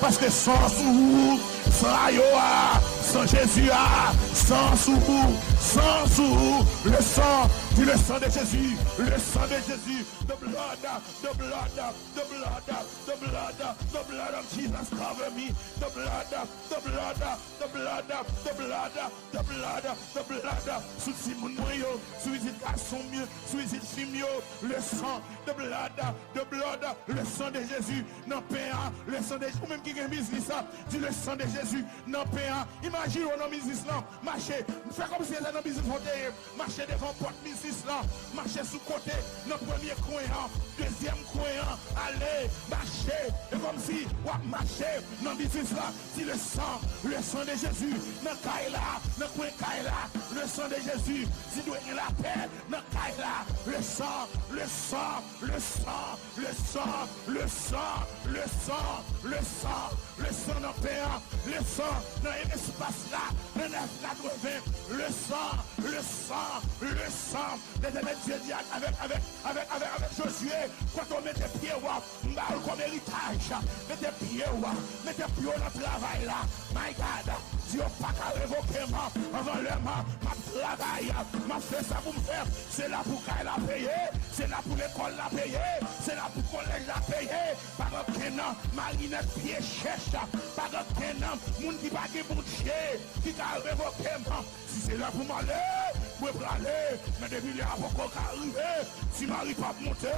Parce que sans sous, sans Ayoa, sans Jésus, sans sous, le sang de Jésus, le sang de Jésus, the blood of Jesus cover me, the blood, sous Simon Moyo, sous les garçons mieux, sous les filles, le sang, the blood, le sang de Jésus, non pain, le sang de Jésus, ou même qui a business, dit le sang de Jésus, non pain, imagine on a business là, marcher, fais comme si c'était un business marcher devant porte business là, marcher sous côté, dans premier coin, deuxième coin, allez, marcher, et comme si, on marcher, dans business là, dit le sang de Jésus, dans Kaila, dans coin Kaila, le sang de Jésus, si doit y la paix, dans Kaila, le sang, dans paix, le sang, dans l'espace là, dans 980, le sang, les Dieu dit avec Josué, quand on met des pieds, on comme héritage, mettez pieds dans le travail là, my God, Dieu pas qu'à révoquer moi, avant le ma travail, ma fait ça pour me faire, c'est là pour qu'elle a payé, c'est là pour l'école la payer, c'est là pour le collège la payer, par aucun marinette pied cherche, par aucun monde qui va déboucher, qui va révoquer moi, si c'est là pour m'aller, pour aller, mais depuis les avocats qui arrivent, si Marie pas monter,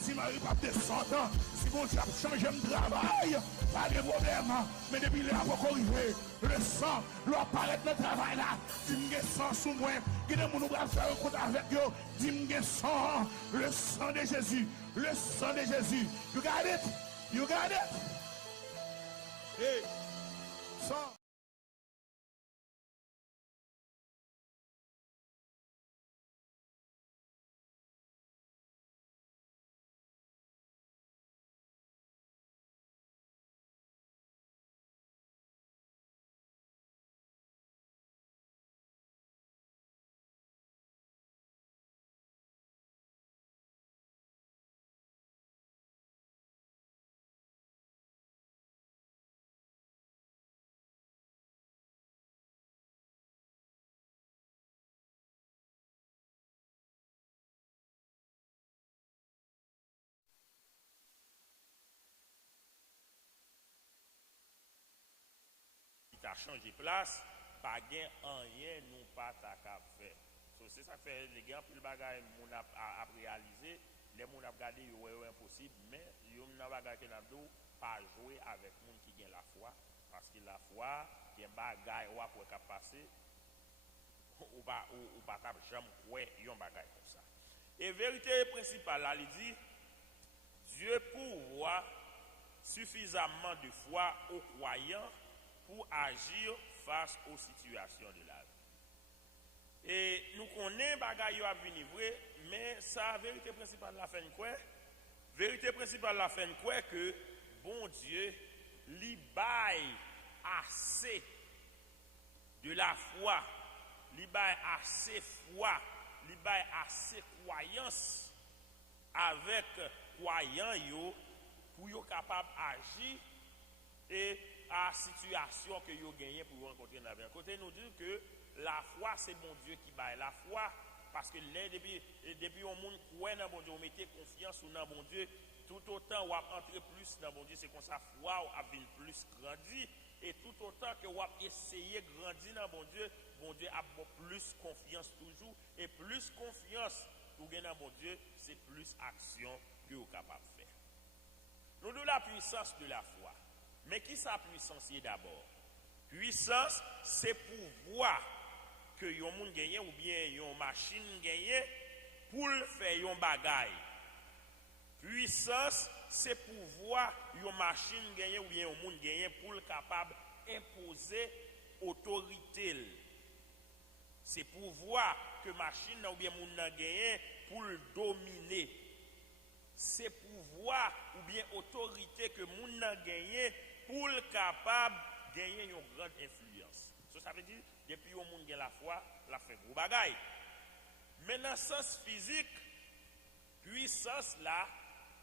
si Marie pas descendre, si mon Dieu a changé mon travail, pas de problème, mais depuis les avocats arrivent, le sang, l'apparaît dans le travail là, dis-moi sang sous moi, qui est mon ouvrage faire un compte avec eux, dis-moi sang, le sang de Jésus, le sang de Jésus, you got it, hey, sang. Qui a changé place, pas gain rien nous pas ta cap faire. C'est ça fait les gars plus bagaille mon a réalisé, les moun a regardé ouais impossible, mais yo n'a bagaille que n'a pas jouer avec moun qui gagne la foi parce que la foi il y a bagaille ou pour cap passer ou pas cap jamais ouais yon bagaille comme ça. Et vérité principale là, il dit Dieu pourvoit suffisamment de foi aux croyants pour agir face aux situations de la vie. Et nous connaissons bagaille à venir vrai, mais sa vérité principale la fin quoi? Vérité principale la fin quoi que bon Dieu lui baille assez de la foi, lui baille assez foi, lui baille assez croyance avec croyants yo pour yo capable agir et à situation que vous gagnez pour rencontrer dans la vie. Côté nous dit que la foi c'est bon Dieu qui baille la foi parce que depuis au monde croit dans bon Dieu, on mettez confiance dans bon Dieu, tout autant on entrer plus dans bon Dieu, c'est comme ça foi a venir plus grandir et tout autant que on essayer grandir dans bon Dieu a plus confiance toujours et plus confiance pour gagner dans bon Dieu, c'est plus action que vous capable de faire. Nous avons la puissance de la foi. Mais qui sa puissance d'abord? Puissance, c'est pouvoir que yon moun gagne ou bien yon machine gagne pour faire yon bagay. Puissance, c'est pouvoir yon machine gagne ou bien yon moun gagne pour capable imposer autorité. C'est pouvoir que machine ou bien moun gagne pour dominer. C'est pouvoir ou bien autorité que moun gagne pour le capable de gagner une grande influence. Ça veut dire, depuis que le monde a la foi, la fait gros bagaille. Mais dans le sens physique, puissance là,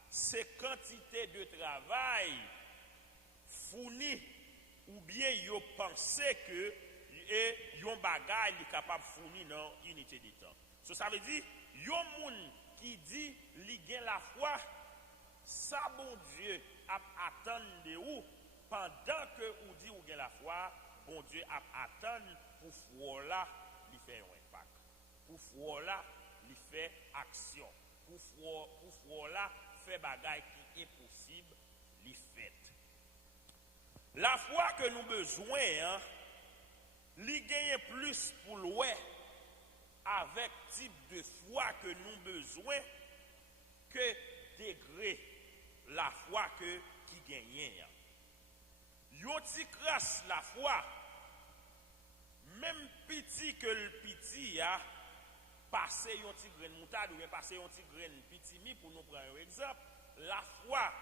c'est quantité de travail fourni ou bien yo pensé que et yon bagay li capable fournir dans unité de temps. Ça veut dire yon moun qui dit li gen la foi, ça bon Dieu a attendre de ou pendant que ou dit ou gen la foi, bon Dieu a attendre pour foi là li fait un impact. Pour foi là li fait action. Pour foi là fait bagay qui est possible li fait. La foi que nous besoin hein, li gagne plus pour l'oué avec type de foi que nous besoin que degré la foi que qui gagne. Yon ti crasse la foi même petit que le petit a passer yon ti grain moutade ou bien passer yon ti grain petit mi pour nous prendre un exemple, la foi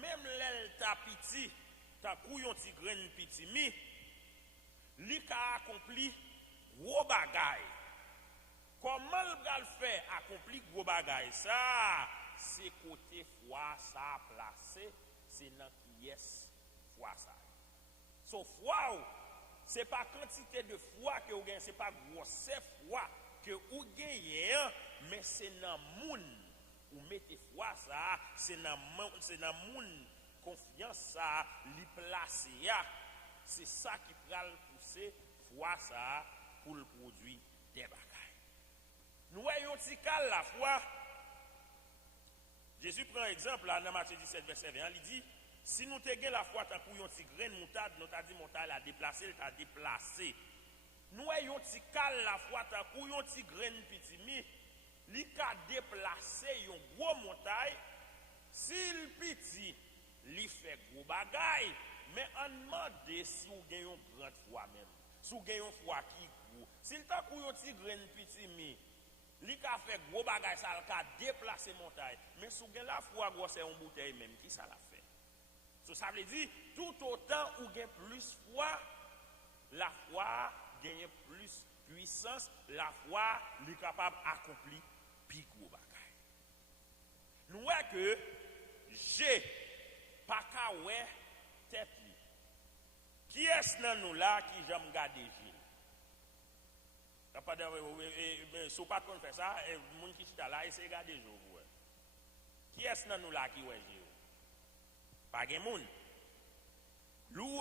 même l'elle ta petit ta kou yon ti grain petit mi li ka accompli gros bagay. Comment le gal fait accompli gros bagay ça? C'est côté foi ça placé, c'est dans pièce foi ça. So foi c'est pas quantité de foi que vous gagnez, c'est pas grosse foi que vous gagnez, mais c'est dans moun ou mettez foi ça, c'est dans moun confiance ça, li placer ya. C'est ça qui va le pousser foi ça pour le produire des bagages. Nous voyons tical la foi. Jésus prend un exemple là dans Matthieu 17 verset 20, il dit si nous te gen la foi tant pour yon ti grain moutade, nous t'a dit montagne la déplacer, il t'a déplacé. Nous voyons tical la foi tant pour yon ti grain petit mi, li ka déplacer yon gros montagne, s'il petit li fait gros bagay. Mais on demande si vous avez une grande foi même. Si vous avez une foi qui gros. Si vous avez un petit grain petit mi, li ka fait gros bagay ça ka déplacer montagne. Mais si vous avez la foi gros c'est une bouteille même qui ça la fait. Ça veut dire tout autant où gagne plus foi, la foi gagne plus puissance, la foi li capable accomplir plus gros bagay. Nous voyons que j'ai pas ka ouais tête. Qui est-ce dans nous là qui j'aime garder Gilles? Si pas qu'on fait ça, les gens qui sont là, essayent de garder Gilles. Qui est-ce dans nous là qui ouais Gilles? Pas de monde.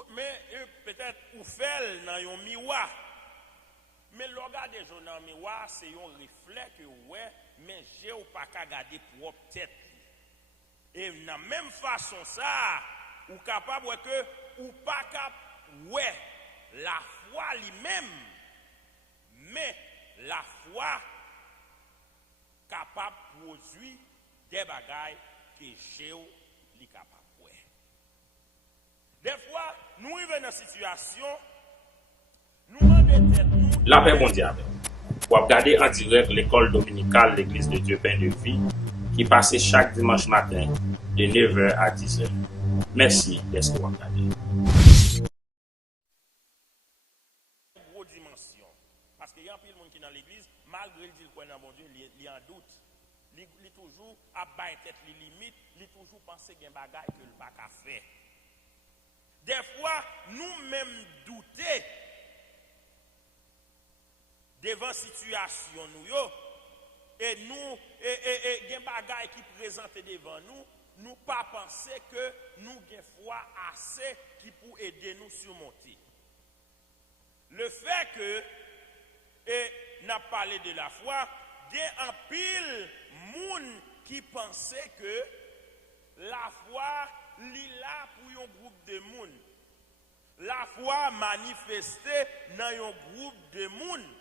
Mais peut-être ou fait dans un miroir. Mais le regard des gens dans le miroir, c'est un reflet que ouais, mais j'ai pas qu'à garder propre tête. Et de la même façon ça, ou capable que ou pas capable ouais la foi lui-même, mais la foi capable de produire des bagailles que Jéhu est capable de faire. Des fois, nous arrivons dans une situation, nous demandons tête nous. La paix mondiale. Vous regardez en direct l'école dominicale l'Église de Dieu Pain de Vie qui passe chaque dimanche matin de 9h à 10h. Merci d'être regardé. Parce qu'il y a un peu de monde qui est dans l'église, malgré le dire qu'on a bon Dieu, il y a un doute. Il est toujours à battre tête les limites, il est toujours pensé qu'il y a un bagage que le pas qu'à faire. Des fois, nous-mêmes douter devant situation nous yo, et nous et il y a un bagage qui présente devant nous, nous pas penser que nous avons foi assez qui pour aider nous surmonter. Le fait que et n'a parlé de la foi, il y a un pile moun qui pensait que la foi li là pour un groupe de moun. La foi manifestée dans un groupe de moun.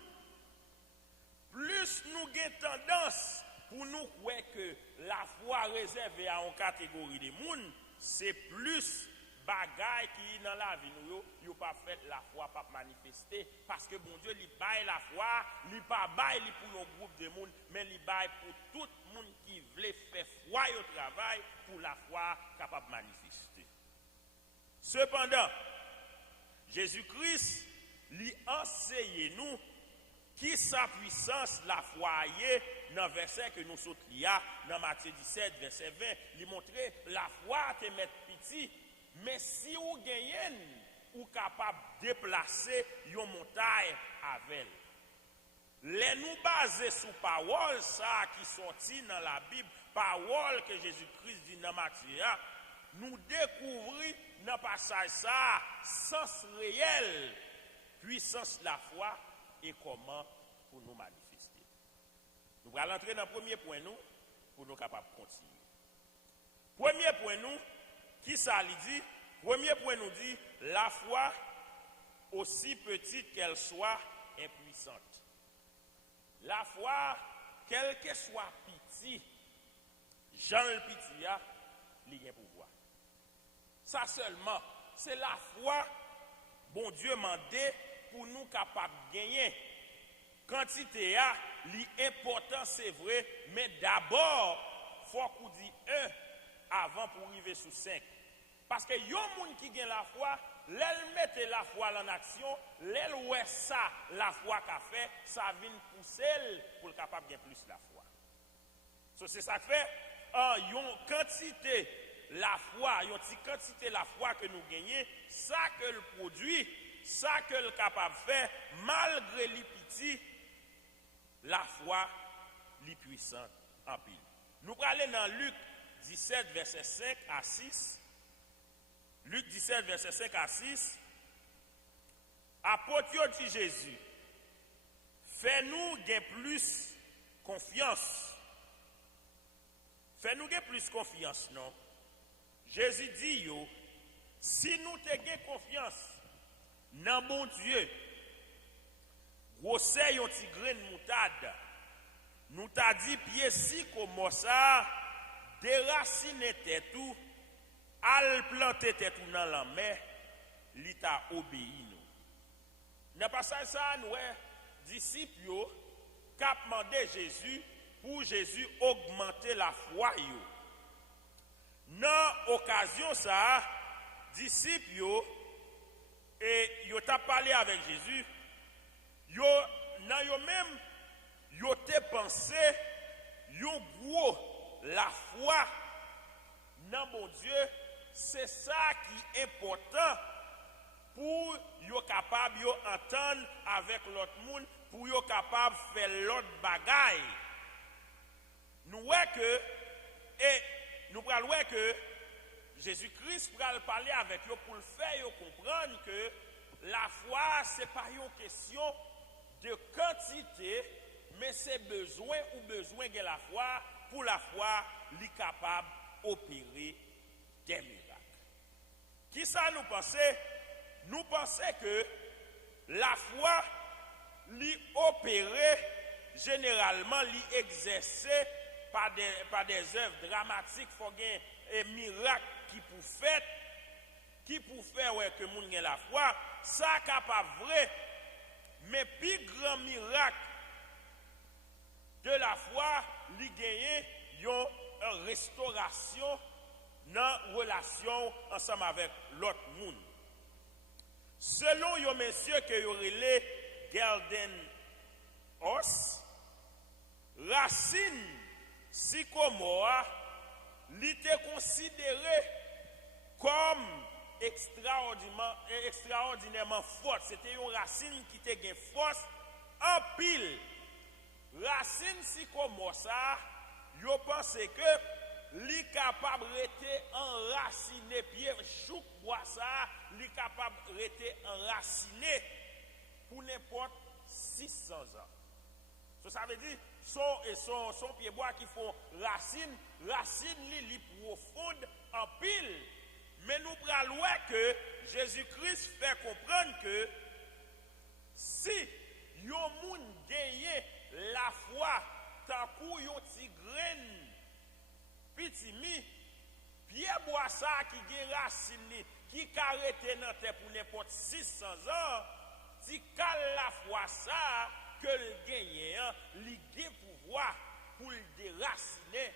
Plus nous avons tendance pour nous croire que la foi réservée à une catégorie de moun, c'est plus bagaille qui dans la vie nous yo pas fait la foi pas manifester parce que bon Dieu li baille la foi, li pas baille li pour un groupe de monde mais li baille pour tout monde qui veut faire foi au travail pour la foi capable manifester. Cependant, Jésus-Christ lui enseigne nous qui sa puissance la foi est dans verset que nous sautons dans Matthieu 17 verset 20, lui montrer la foi te mettre petit. Mais si vous gagnez, vous êtes capable de déplacer une montagne avec elle. Les nous baser sur parole ça qui sorti dans la Bible, parole que Jésus-Christ dit dans Matthieu, nous découvrons dans le passage ça sens réel, puissance de la foi et comment pour nous manifester. Nous allons entrer dans le premier point nous pour nous capables de continuer. Premier point nous, qui ça dit? Premier point nous dit la foi, aussi petite qu'elle soit, est puissante. La foi, quel que soit petit, Jean le petit a, il a pouvoir. Ça seulement, c'est la foi, bon Dieu m'a dit pour nous capables de gagner. Quantité a, l'important c'est vrai, mais d'abord, il faut qu'on dise 1 avant pour arriver sur 5. Parce que y a un monde qui gagne la foi, l'elle mette la foi en action, l'elle ouais ça, la foi qu'a fait, ça vient pousser pour le capable de gagner plus la foi. So, c'est ça que fait, y a une quantité la foi, y a une quantité la foi que nous gagnons, ça que le produit, ça que le capable de faire, malgré les petits, la foi, les puissante en pile. Nous allons dans Luc 17, verset 5 à 6. Luc 17, verset 5 à 6. Apôtre dit Jésus, fais-nous gagner plus confiance. Fais-nous gagner plus confiance, non? Jésus dit, yo, si nous te gagner confiance dans bon Dieu, grosseur yon ti grain moutade, nous t'a dit pied si comme ça, déraciner tête tout, al planter tête tout dans la mer, li t'a obéi nous. Dans passage ça nous disciples yo k'ap mandé Jésus pour Jésus augmenter la foi yo. Dans occasion ça, disciples yo et yo t'a parlé avec Jésus, yo nan yo même yo te pensé yo gros la foi dans mon Dieu, c'est ça qui est important pour yo capable yo entendre avec l'autre monde, pour yo capable faire l'autre bagaille. Nous voyons que et nous pral voir que Jésus-Christ pral parler avec yo pour le faire yo comprendre que la foi c'est pas une question de quantité, mais c'est besoin de la foi pour la foi li capable opérer des miracles. Qui ça nous pensait? Nous pensons que la foi li opérer généralement li exercer par des œuvres dramatiques, faut gagner un miracle qui pour faire ouais, que moun gen la foi, ça capable vrai. Mais plus grand miracle de la foi, li gagner yon restauration dans relation ensemble avec l'autre monde. Selon yon monsieur que yon relé Gelden Os, racine sycomore li te considéré comme extraordinairement forte. C'était une racine qui te gen force en pile. Racine sycomore ça, yo pense que li capable rester enraciné pied chouk bois ça, li capable rester enraciné pour n'importe 600 ans. Ça veut dire son pied bois qui font racine li profonde en pile. Mais nous prenons que Jésus-Christ fait comprendre que si yon moun gagne la foi tant kou yon ti grain petit mi pied bois ça qui gen racine qui karete nan terre pour n'importe 600 ans ti kal la foi ça que le gagne li gen pouvoir pour le déraciner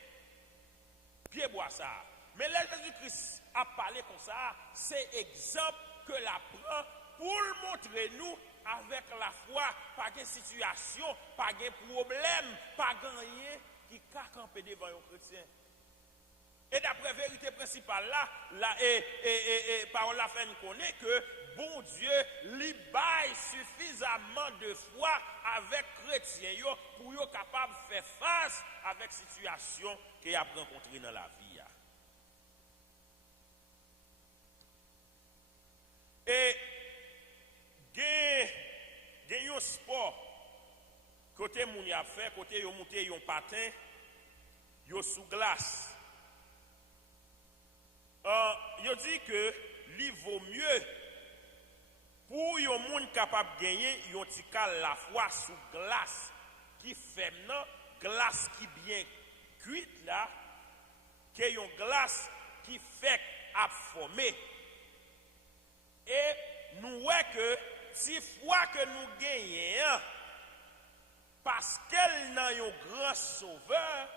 pied bois ça. Mais là Jésus-Christ a parlé comme ça, c'est exemple que la prend pour montrer nous avec la foi, pas de situation, pas de problème, pas de rien qui a campé devant un chrétien. Et d'après vérité principale là parole la fait nous connaît que bon Dieu lui baille suffisamment de foi avec chrétiens yo pour yo capable de faire face avec situation qu'il a rencontré dans la vie. Et gen yon sport côté moun y a fait côté yo monter yon patin yo sous glace. Yo dit que li vaut mieux pour yon moun capable gagner yon tikal la fois sous glace qui fait nan glace qui bien cuite là que yon glace qui fait a formé. Et nous voyons que si fois que nous gagnons, parce qu'elle n'a un grand sauveur,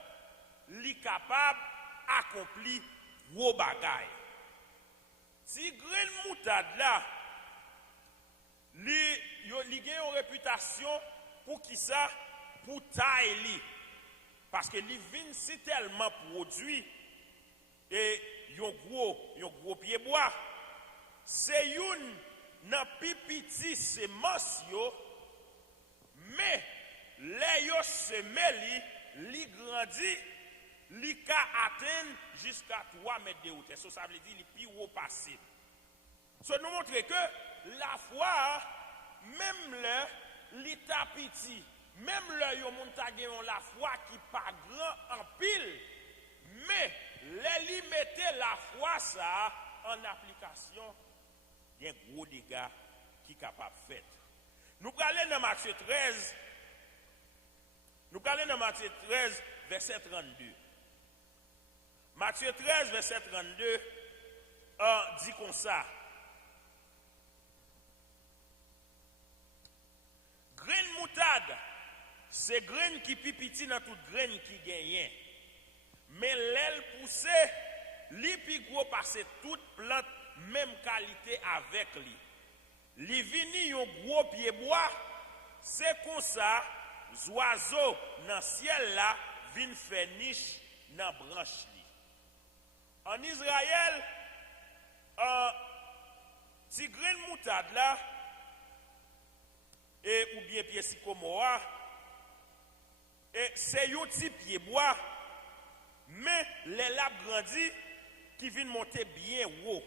li capable d'accomplir gros bagaille. Si grain moutade là, li gagne une réputation pour qui ça? Pour taille li. Parce que li vin si tellement produit et yon gros pied bois. C'est une nan pipiti semence yo, mais les yo semé li grandit, li ka atteindre jusqu'à 3 mètres de hauteur. Ça veut dire li pi haut possible. Ça nous montre que la foi, même le li ta petit, même le yo moun ta gen la foi qui pas grand en pile, mais les li mette la foi ça en application. Il y a un gros dégât qui est capable de faire. Nous parlons dans Matthieu 13. Nous parlons dans Matthieu 13, verset 32. Matthieu 13, verset 32, dit comme ça. Graine moutade, c'est graine qui pipiti dans toute graine qui gagne. Mais l'aile poussée, li pi gros parce toute plante même qualité avec lui. Li vini yon gros pied bois, c'est comme ça, oiseaux dans ciel là vin faire niche dans branche li. En Israël, ti grain moutade là et ou bien pied sycomore, et c'est yon ti pied bois, mais les lap grandi qui vient monter bien haut.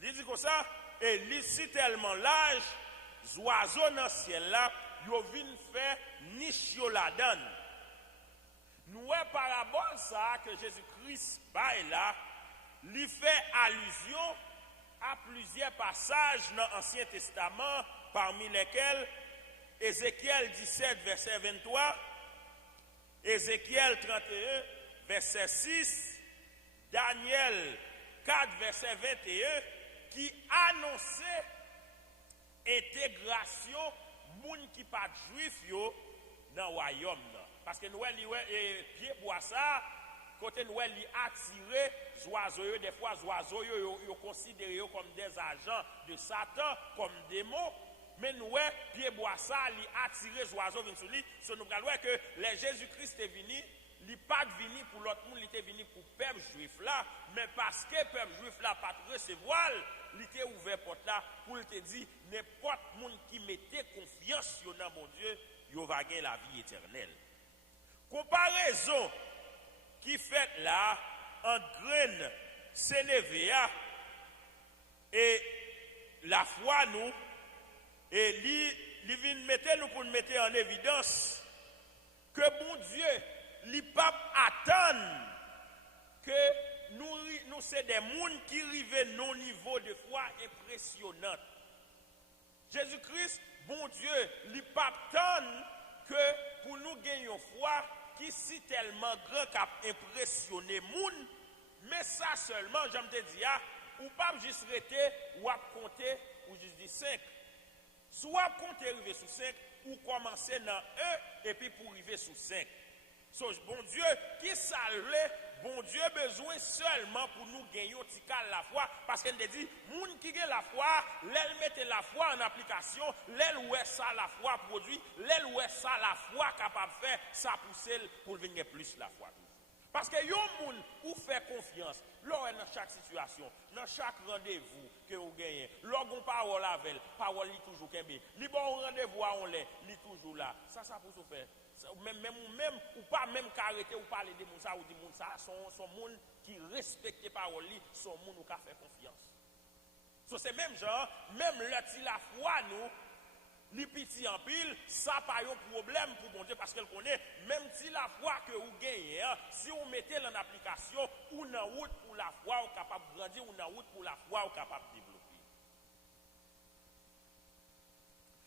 Il dit comme ça, et l'ici tellement large, les oiseaux dans le ciel là, ils viennent faire niche la donne. Nous avons parabole ça que Jésus-Christ baille là, il fait allusion à plusieurs passages dans l'Ancien Testament, parmi lesquels Ézéchiel 17, verset 23, Ézéchiel 31, verset 6, Daniel 4, verset 21, qui annonçait intégration moun qui pas juif yo dans le royaume. Parce que nous pied bois ça, côté nous li attirer oiseaux, des fois oiseaux yo considéré comme des agents de Satan, comme démons. Mais nous pied bois ça, li attirer oiseaux vinn sur lui. So nous voyons que les Jésus-Christ est venu. Il n'est pas venu pour l'autre monde, il était venu pour le peuple juif là, mais parce que le peuple juif là pas recevoir, il était ouvert porte là pour te dire n'importe monde qui mettait confiance dans mon Dieu, il va gagner la vie éternelle. Comparaison qui fait là entre graine CNVA et la foi nous et il vient mettre nous pour nous mettre en évidence que bon Dieu li pape attend que nous c'est des gens qui arrivent non niveau de foi impressionnant. Jésus-Christ, bon Dieu, li pape attend que pour nous gagner une foi qui si tellement grand qu'a impressionné moun, mais ça seulement, j'aime te dire, ou pas juste rester ou à compter ou juste dire 5. Soit compter arriver sur 5 ou commencer dans 1 et puis pour arriver sur 5. So, bon Dieu, qui salve, bon Dieu besoin seulement pour nous gagner la foi, parce qu'elle dit, moun qui gagne la foi, l'elle mette la foi en application, l'elle où est ça la foi produit, l'elle où est ça la foi capable de faire, ça pousser pour venir plus la foi. Parce que yon moun ou fait confiance, lors dans chaque situation, dans chaque rendez-vous que vous gagnez, lorsqu'on parole avec elle, parole est toujours kembe. Li bon rendez-vous à on l'est, li toujours là. Ça pour se faire. Même ou pas même qu'arrêter ou parler de moun ça ou di moun ça, son moun qui respecte parole li, son moun ou ka fait confiance. So c'est même genre, même le ti la foi nous li piti en pile, ça pas un problème pour bon Dieu parce qu'elle connaît, même si la foi que vous gagnez, si vous mettez en application, ou dans route pour la foi, vous capable de grandir, ou dans route pour la foi, vous capable de développer.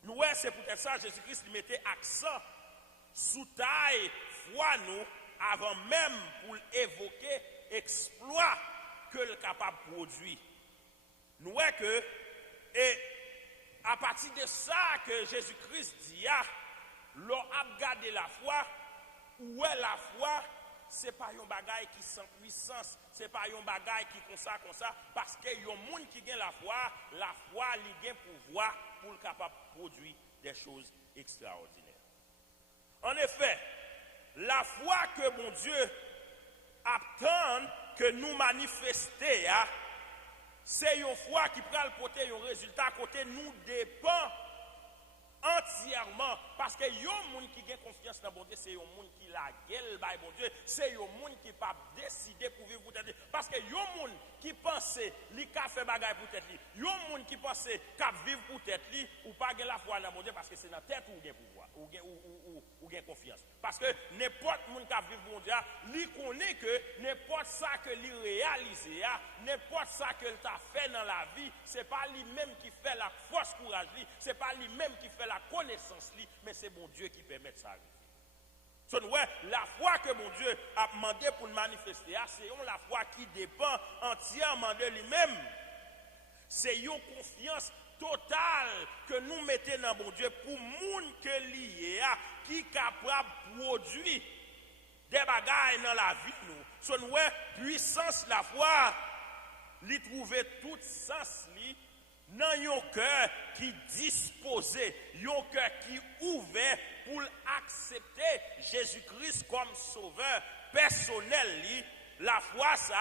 Nous, c'est peut-être ça, Jésus-Christ lui mettait accent sous taille, foi nous, avant même pour évoquer exploit que le capable de produire. Nous, que, et à partir de ça que Jésus-Christ dit, l'on a gardé la foi, où est la foi, c'est pas un bagage qui sans puissance, c'est pas un bagage qui comme ça, parce que y a un monde qui gagne la foi, il gagne pouvoir pour le capable de produire des choses extraordinaires. En effet, la foi que mon Dieu attend que nous manifester, c'est une foi qui prend le porter un résultat côté nous dépend entièrement parce que y a un monde qui a confiance dans bon Dieu, c'est un monde qui la gueule by bon Dieu, c'est un monde qui pas décider pour vivre pour tête, parce que y a un monde qui pense li ka fait bagaille pour tête li, y a un monde qui pense qu'a vivre pour tête li ou pas la foi dans bon Dieu parce que c'est dans tête ou gain pouvoir ou gain confiance, parce que n'importe monde qui vivre pour Dieu, li connaît que n'importe ça que li réaliser, n'importe ça que t'a fait dans la vie, c'est pas lui même qui fait la force courage li, c'est pas lui même qui fait la connaissance li, mais c'est bon Dieu qui permet ça arriver. So, la foi que mon Dieu a demandé pour le manifester, c'est la foi qui dépend entièrement de lui-même. C'est une confiance totale que nous mettons dans mon Dieu pour moun que lié qui est capable de produire des bagailles dans la vie. So, puissance la foi, lui trouver tout sens li dans un cœur qui disposé, un cœur qui ouvert pour accepter Jésus-Christ comme sauveur personnel. La foi, ça,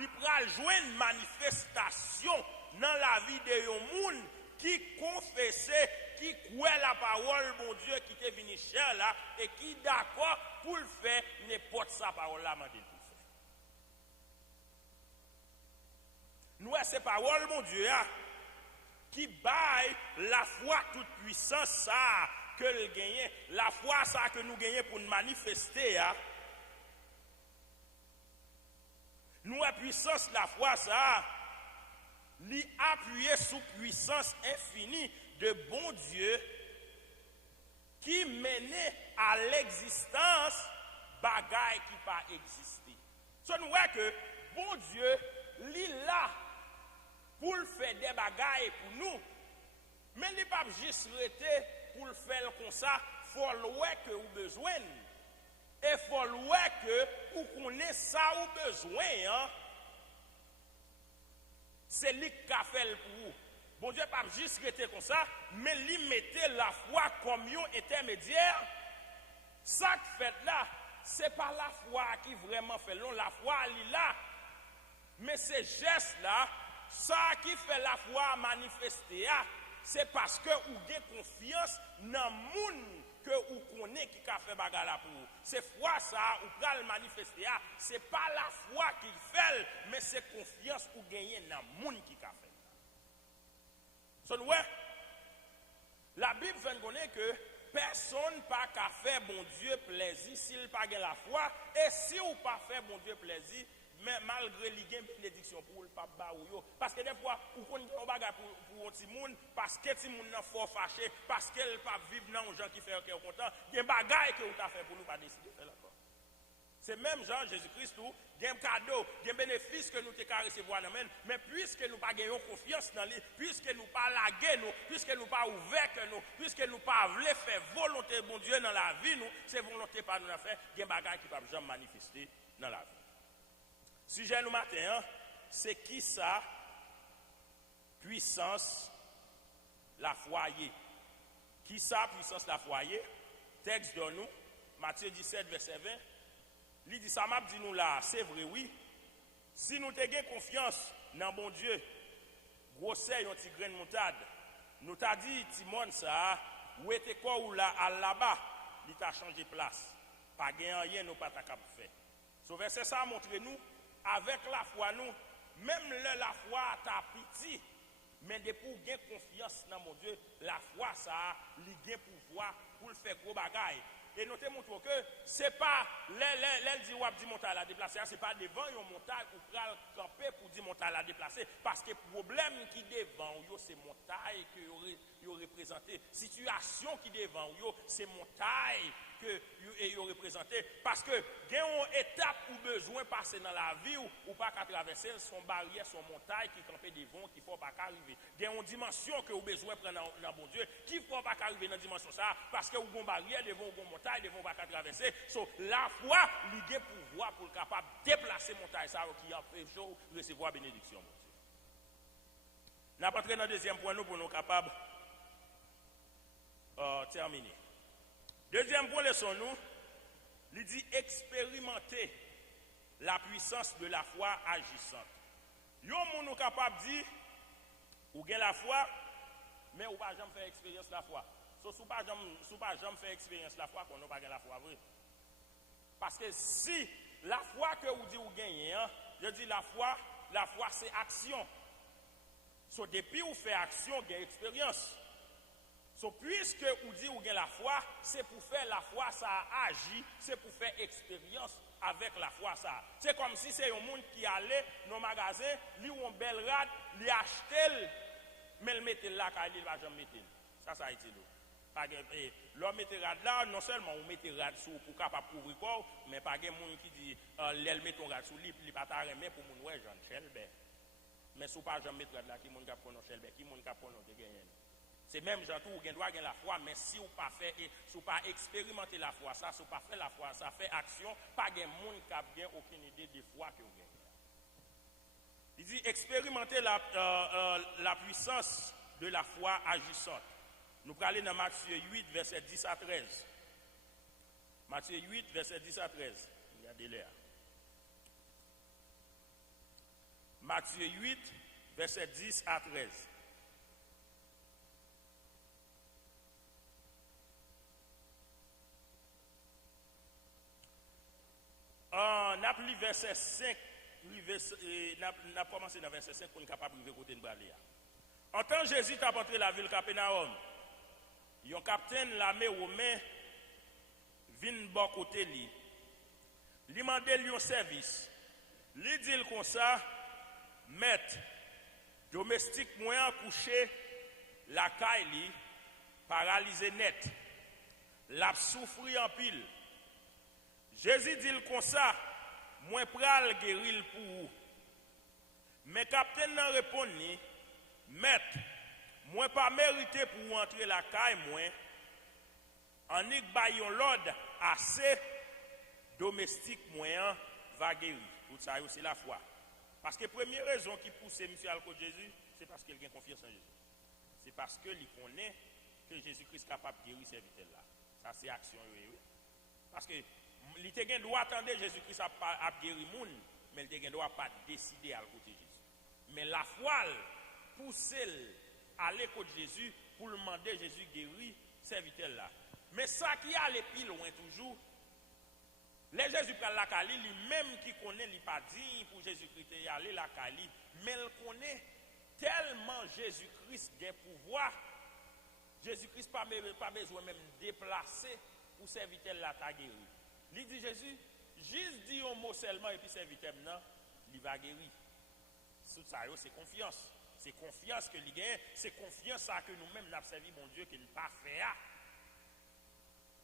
il pral jouer une manifestation dans la vie de monde qui confessait, qui croit la parole, mon Dieu, qui est venu cher là, et qui d'accord pour le faire, n'importe sa parole là, mandé pour faire. Nous, ces paroles, mon Dieu, qui baille la foi toute puissance ça que le gagne, la foi ça que nous gagnons pour nous manifester, nous la puissance la foi ça li appuyer sous puissance infinie de bon Dieu qui menait à l'existence bagaille qui pas existé. So nous voyons que bon Dieu li là pour faire des bagailles pour nous, mais il n'est pas juste rester pour le faire comme ça, il faut que vous avez besoin. Et il faut que vous connaissez ça ou besoin. C'est lui qui a fait pour vous. Bon Dieu n'est pas juste rester comme ça, mais il mettait la foi comme un intermédiaire. Ça qui fait là, ce n'est pas la foi qui vraiment fait long, la foi elle est là. Mais ces gestes-là, ça qui fait la foi manifester, c'est parce que vous avez confiance dans le monde que vous connaissez qui a fait bagarre pour vous. C'est foi ça, vous pouvez le manifester, ce n'est pas la foi qui fait, mais c'est confiance que vous gagnez dans le monde qui a fait. So, la Bible fait connaître que personne n'a pas fait bon Dieu plaisir s'il n'a pas la foi, et si vous n'a pas fait bon Dieu plaisir, mais malgré les gains bénédiction pour le papa ou parce que des fois ou qu'on un bagage pour un petit monde parce que petit monde n'a fort fâché parce qu'elle pas vivre dans gens qui fait cœur content il y a bagage que vous t'a fait pour nous pas décider faire encore. C'est même Jean Jésus-Christ tout il y a un cadeau il y a un bénéfice que nous t'ai recevoir dans mais puisque nous pas gagnons confiance dans lui puisque nous pas laguer nous puisque nous pas ouvert que nous puisque nous pas voulons faire volonté de bon Dieu dans la vie nous c'est volonté pas nous la faire il y a un bagage qui pas jamais manifester dans la vie. Sujet nous matin, c'est qui ça? Puissance la foyer. Qui ça, puissance la foyer? Texte de nous, Matthieu 17, verset 20. Il dit ça m'a dit nous là, c'est vrai oui. Si nous avons confiance dans bon Dieu, grosseur un petit grain de moutarde, nous t'a dit Timon ça, où était quoi ou là-bas, il t'a changé place. Pas gain rien nous pas ta cap faire. Ce verset ça montre nous avec la foi nous, même la foi t'a petit, mais de pour gagner confiance dans mon Dieu, la foi ça, il gain pouvoir pour le faire gros bagaille. Et nous te montrons que ce n'est pas l'aile dit ou dit montagne à déplacer, ce n'est pas devant une montagne ou pral camper pour dire montagne à déplacer. Parce que le problème qui devant c'est montagne que vous représentez. Situation qui devant c'est montagne que vous représentez. Parce que il y a une étape où besoin de passer dans la vie ou pas qu'à traverser son barrière, son montagne qui campait devant, qui ne faut pas arriver. Il y a une dimension que vous besoin de prendre dans bon Dieu, qui ne faut pas arriver dans la dimension ça, parce que vous avez une barrière devant une montagne, devant pas traverser. So, la foi, il a pouvoir pour capable de déplacer montagne ça qui a fait chaud, recevoir bénédiction. Mon Dieu. Nous allons entrer dans le deuxième point nous pour nous capables terminer. Deuxième point leçon nous, il dit expérimenter la puissance de la foi agissante. Yo moun nous capable dire ou gen la foi mais ou pas jamais faire expérience la foi. So sou pas jamais faire expérience la foi qu'on n'a pas gen la foi vrai. Parce que si la foi que vous dit ou gagnez, je dis la foi c'est action. So depuis ou fait action, gagne expérience. So, puisque vous dites ou la foi, c'est pour faire la foi, ça agit, c'est pour faire expérience avec la foi, ça. C'est comme si c'est un monde qui allait dans le magasin, lui ou un bel rad, lui acheter, mais le mettre là, car il va jamais mettre. Ça a été l'eau. L'homme mette rad là, non seulement on mette rad sous pour capable couvrir corps, mais pas de monde qui dit, l'elle met ton rad sous lui, il pas ta remet pour mon ouais, Jean Chelbert. Mais si vous pas jamais mettre rad là, qui monde qui prend Chelbert, qui monde qui prend de gagner. C'est même gens tout qui doit gagner la foi, mais si vous pas fait, si vous pas expérimenter la foi, ça, si vous pas fait la foi, ça fait action, pas de monde qui a bien aucune idée de foi que vous gagnez. Il dit expérimenter la puissance de la foi agissante. Nous allons aller dans Matthieu 8, verset 10 à 13. Matthieu 8, verset 10 à 13. Regardez-les. Matthieu 8, verset 10 à 13. On a pris verset 5, on a commencé dans verset 5 pour être capable de côté de Bralia. En temps Jésus a entré la ville Capernaum. Un capitaine l'armée romain vient bon côté lui. Il demande lui un service. Il dit comme ça, maître, domestique moyen couché, la caille paralysé net. L'a souffri en pile. Jésus dit comme ça, moi pral guérir pour vous. Mais capitaine n'a répondu, maître, moi pas mérité pour entrer la caille moi. En y bayon l'ordre assez domestique moyen va guérir. Tout ça c'est la foi. Parce que la première raison qui pousse monsieur à le Jésus, c'est parce qu'il a confiance en Jésus. C'est parce qu'il connaît que Jésus-Christ est capable de guérir ces vitelles là. Ça c'est action oui. Parce que il te gen doit attendre Jésus-Christ a guéri moun, mais il te gen doit pas décider à côté Jésus. Mais la foi pousse à aller côté Jésus pour le demander Jésus guérir serviteur là. Mais ça qui allait plus loin toujours, les Jésus prend la Cali, lui-même qui connaît, il pas dit pour Jésus-Christ y aller la Cali, mais il connaît tellement Jésus-Christ a pouvoir. Jésus-Christ pas besoin même déplacer pour serviteur là ta guéri. Il dit Jésus, juste dit un mot seulement et puis serviteur non, il va guérir. Tout ça c'est confiance. C'est confiance que il gagne, c'est confiance ça que nous-mêmes n'avons servi mon Dieu qu'il n'a pas fait.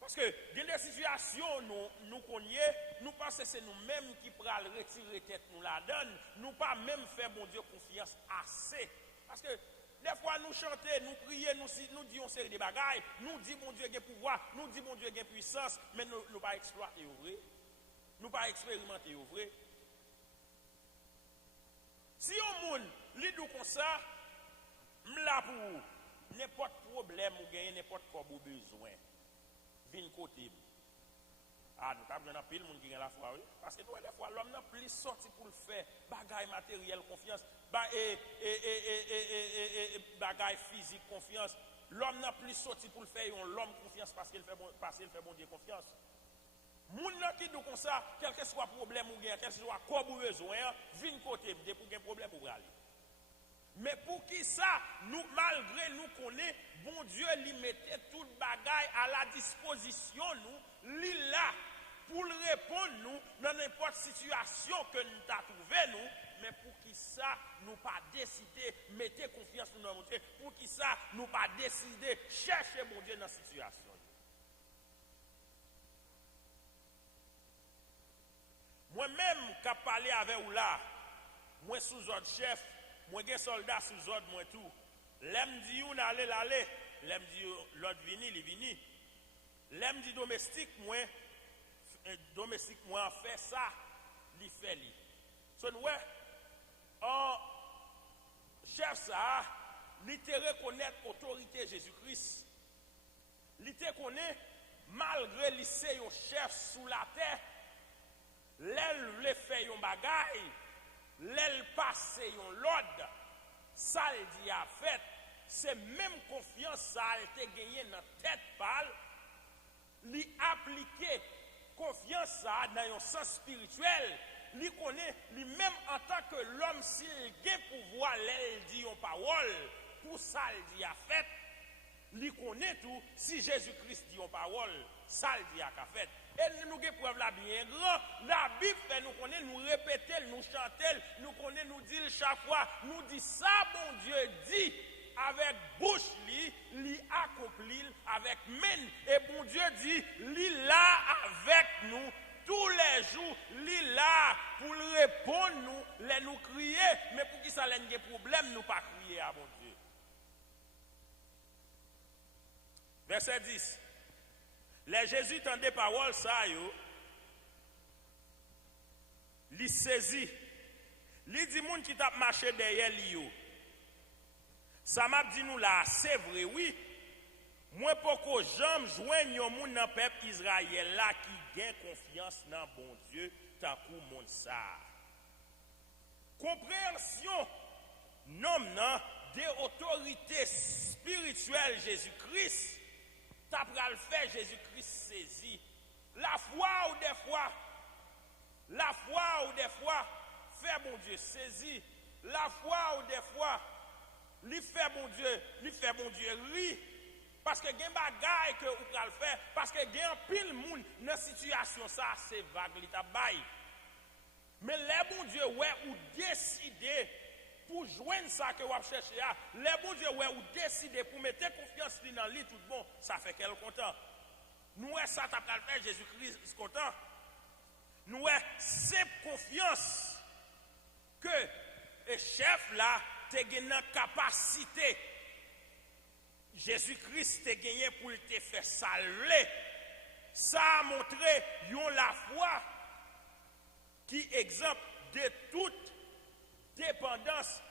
Parce que dans des situations nous connaissons, nous pensons que c'est nous-mêmes qui pourrons retirer tête nous la donne, nous pas même faire mon Dieu confiance assez. Parce que des fois nous chantons, nous prions, nous disons une série de bagailles, nous disons mon Dieu a pouvoir, nous disons mon Dieu a puissance, mais nous ne pas exploiter au vrai, nous pas expérimenter au vrai. Si on monde lit comme ça, là pour n'importe problème ou gagner n'importe quoi besoin. Vin côté. Ah, nous avons besoin de pile monde qui a la foi, oui. Parce que nous, des fois, l'homme n'a plus sorti pour le faire. Bagaille matériel, confiance. Bagaille physique, confiance. L'homme n'a plus sorti pour le faire. L'homme confiance parce qu'il fait bon Dieu confiance. Moun qui dit comme ça, quel que soit problème ou bien, quel que soit quoi ou besoin, vient côté pour un problème pour aller. Mais pour qui ça, nous, malgré nous connaissons, bon Dieu lui mettait toute bagaille à la disposition, nous, lui là, pour répondre nous, dans n'importe situation que nous avons trouvé nous, mais pour qui ça, nous pas décider, mettez confiance dans mon Dieu, pour qui ça, nous pas décider, chercher mon Dieu dans la situation. Moi-même, qui parlé avec vous là, moi sous ordre chef, moi des soldats sous ordre moi tout. L'aime dit on allez l'aller, l'aime dit l'autre vini, il vini. L'aime dit domestique moi fait ça, il fait li. So nous en chef ça, il te reconnaître autorité Jésus-Christ. Il te connaît malgré li c'est un chef sous la terre. L'elle le fait un bagaille, l'elle passe un l'ordre, ça le dit à fait, c'est même confiance ça a été gagné dans tête pâle, lui appliquer confiance ça dans un sens spirituel, lui connaît lui-même en tant que l'homme s'il a pouvoir l'elle dit en parole, pour ça le dit à fait, lui connaît tout, si Jésus-Christ dit en parole, ça le dit à fait. Et nous avons preuve là bien grand. La Bible fait nous connaît, nous répéter, nous chanter, nous connaît, nous dire chaque fois, nous dit ça, bon Dieu dit, avec bouche, li accompli avec main. Et bon Dieu dit, li là avec nous tous les jours, li là pour répondre nous, les nous crier, mais pour qui ça l'ait des problèmes, nous pas crier à bon Dieu. Verset 10. Les Jésus tendait parole ça yo. Li saisi. Li dit moun qui t'a marché derrière li yo. Ça m'a dit nous là, c'est vrai oui. Moi poko jambe joindre yon moun dans peuple Israël là qui gagne confiance dans bon Dieu tant kou moun ça. Compréhension nom nan des autorités spirituelles Jésus-Christ. T'as pral faire Jésus-Christ saisi. La foi ou des fois, fait bon Dieu saisi. La foi ou des fois, lui fait bon Dieu ri. Parce que gen bagay que ou pral faire, parce que gen pile moun dans situation ça c'est vague li ta bay. Mais les bon Dieu ouais ou décider pour joindre ça que vous cherchez, les bon Dieu ouais ou décider pour mettre confiance dans lui tout bon, ça fait quel content. Nous ça t'a fait Jésus-Christ content. Nous c'est confiance que le chef là te gagné capacité. Jésus-Christ te gagné pour te faire salver. Ça a montré yon la foi qui exemple de toute dépendance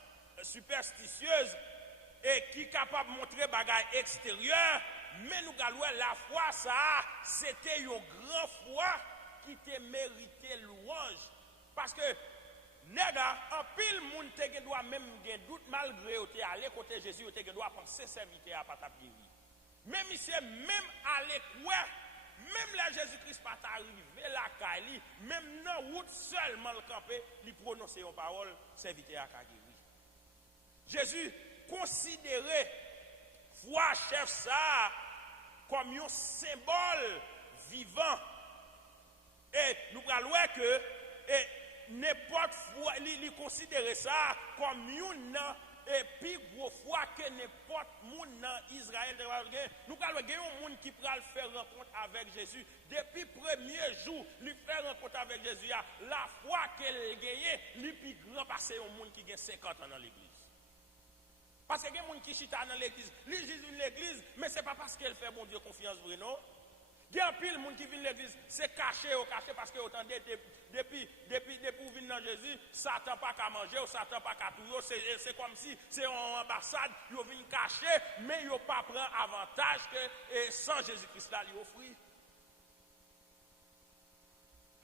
superstitieuse et qui est capable de montrer bagaille extérieur, mais nous galou la foi ça c'était une grande foi qui te mérité louange parce que nègre en pile monde te doit même gen doute malgré ou te aller côté Jésus ou te doit penser serviteur à pas ta guéri même ici même aller quoi même la Jésus-Christ pas arrivé la Kali, même dans route seulement le camper, lui prononcer une parole, serviteur à guéri. Jésus considérait foi chef ça comme un symbole vivant. Et nous allons voir que n'importe foi, il considérait ça comme une et puis gros fois que n'importe monde dans Israël nous allons gagner un monde qui peut faire rencontre avec Jésus depuis premier jour lui faire rencontre avec Jésus la foi qu'elle gagne lui plus grand passer un monde qui gagne 50 ans dans l'église parce que il y a un monde qui chita dans l'église lui Jésus l'église mais c'est pas parce qu'elle fait bon Dieu confiance vrai non. Il y a un pile de monde qui vient à l'église, c'est caché parce que autant depuis vous venir dans Jésus, Satan pas qu'à manger ou Satan pas qu'à tout. C'est comme si c'est une ambassade, ils viennent cacher, mais ils ne pas prendre avantage que sans Jésus-Christ là, ils offrent.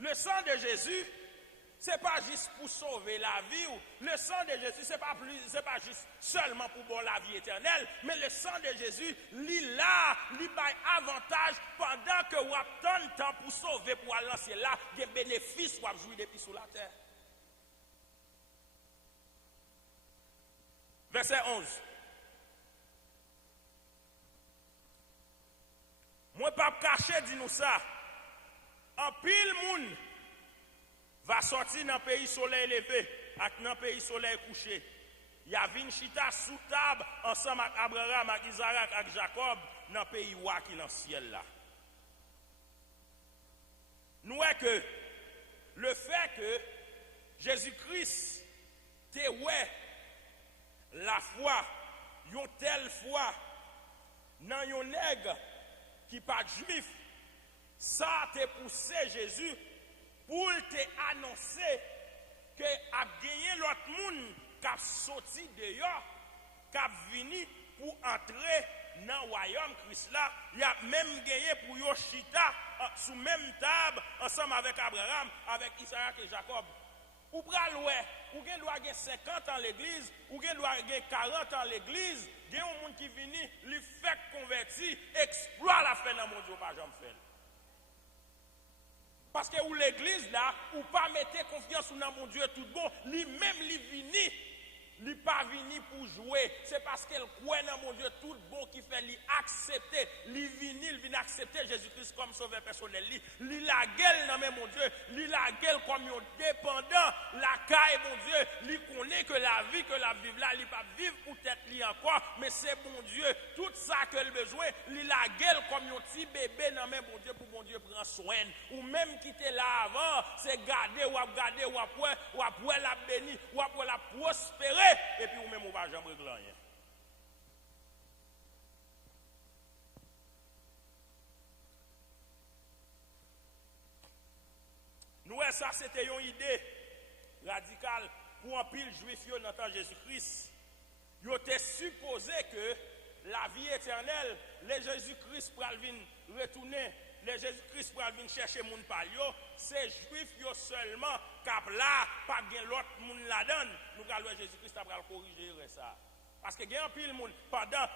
Le sang de Jésus, c'est pas juste pour sauver la vie. Le sang de Jésus, c'est pas juste seulement pour boire la vie éternelle, mais le sang de Jésus, il bail avantage pendant que vous avez tant de temps pour sauver, pour aller lancer là, des bénéfices pour jouir depuis sur la terre. Verset 11. Moi, pas caché, dis-nous ça. En pile monde va sortir dans le pays soleil levé, dans le pays soleil couché. Il y a une chita sous table ensemble avec Abraham, avec Isaac, avec Jacob, dans le pays qui est dans le ciel là. Nous voyons que le fait que Jésus-Christ te ouais la foi, yon telle foi, dans yon nègre qui pas juif, ça te poussé Jésus pour te annoncer que a gagné l'autre monde qui a sorti dehors, qui a venu pour entrer dans le royaume Christ là, il a même gagné pour yo chita sous même table ensemble avec Abraham, avec Isaac et Jacob. Ou pral ouais, ou gen doit gen 50 ans l'église, ou gen doit gen 40 ans l'église, gen un monde qui vini, lui fait converti, exploit la fin dans mon Dieu pas jamais fait. Parce que ou l'église là, ou pas mettre confiance dans mon Dieu tout bon, lui même lui vini, lui pas vini pour jouer, c'est parce qu'elle croit dans mon Dieu tout bon qui fait lui accepter, lui vini accepter Jésus-Christ comme sauveur personnel, lui la gueule dans mon Dieu, lui la gueule comme un dépendant, la caille mon Dieu, lui connaît que la vie vive là, lui pas vivre pour tête lui encore, mais c'est mon Dieu, tout ça qu'elle besoin, lui la gueule comme un petit bébé dans mon Dieu pour mon Dieu prendre soin, ou même quitter là avant, c'est garder ou après la béni, ou après la prospérer. Et puis, ou même, on va jamais régler rien. Nous, ça, c'était une idée radicale pour un pile juif dans le temps de Jésus-Christ. Il était supposé que la vie éternelle, les Jésus-Christ pour venir retourner, les Jésus-Christ pour venir chercher mon palio, c'est juif seulement cap là, pas bien l'autre monde là-dedans. Nous allons Jésus-Christ pour corriger ça. Parce que il y a un pile monde pendant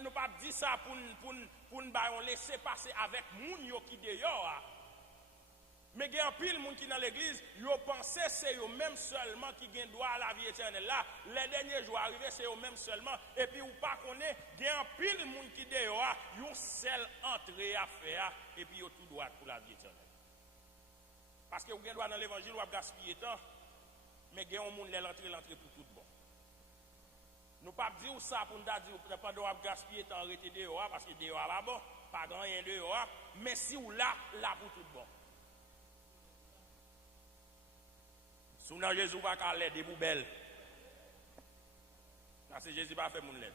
nous pas dit ça pour nous laisser passer avec moun qui dehors. Mais il y a un pile monde qui dans l'église, yo pensé c'est eux même seulement qui gagne droit à la vie éternelle là. Les derniers jours arrivés c'est eux même seulement et puis ou pas connaît, il y a un pile monde qui dehors, yo seul entrée à faire et puis yo tout droit pour la vie éternelle. Parce que vous avez droit dans l'évangile, vous avez gaspillé temps, mais il y a un monde qui l'entrée pour tout bon. Nous ne pouvons pas dire ça pour nous dire que vous ne pouvez gaspiller temps, arrêter dehors, parce que dehors là bon, pas grand rien dehors, mais si vous là pour tout bon. Si dans Jésus va pas l'aide des poubelles. Parce que Jésus va faire mon l'aide.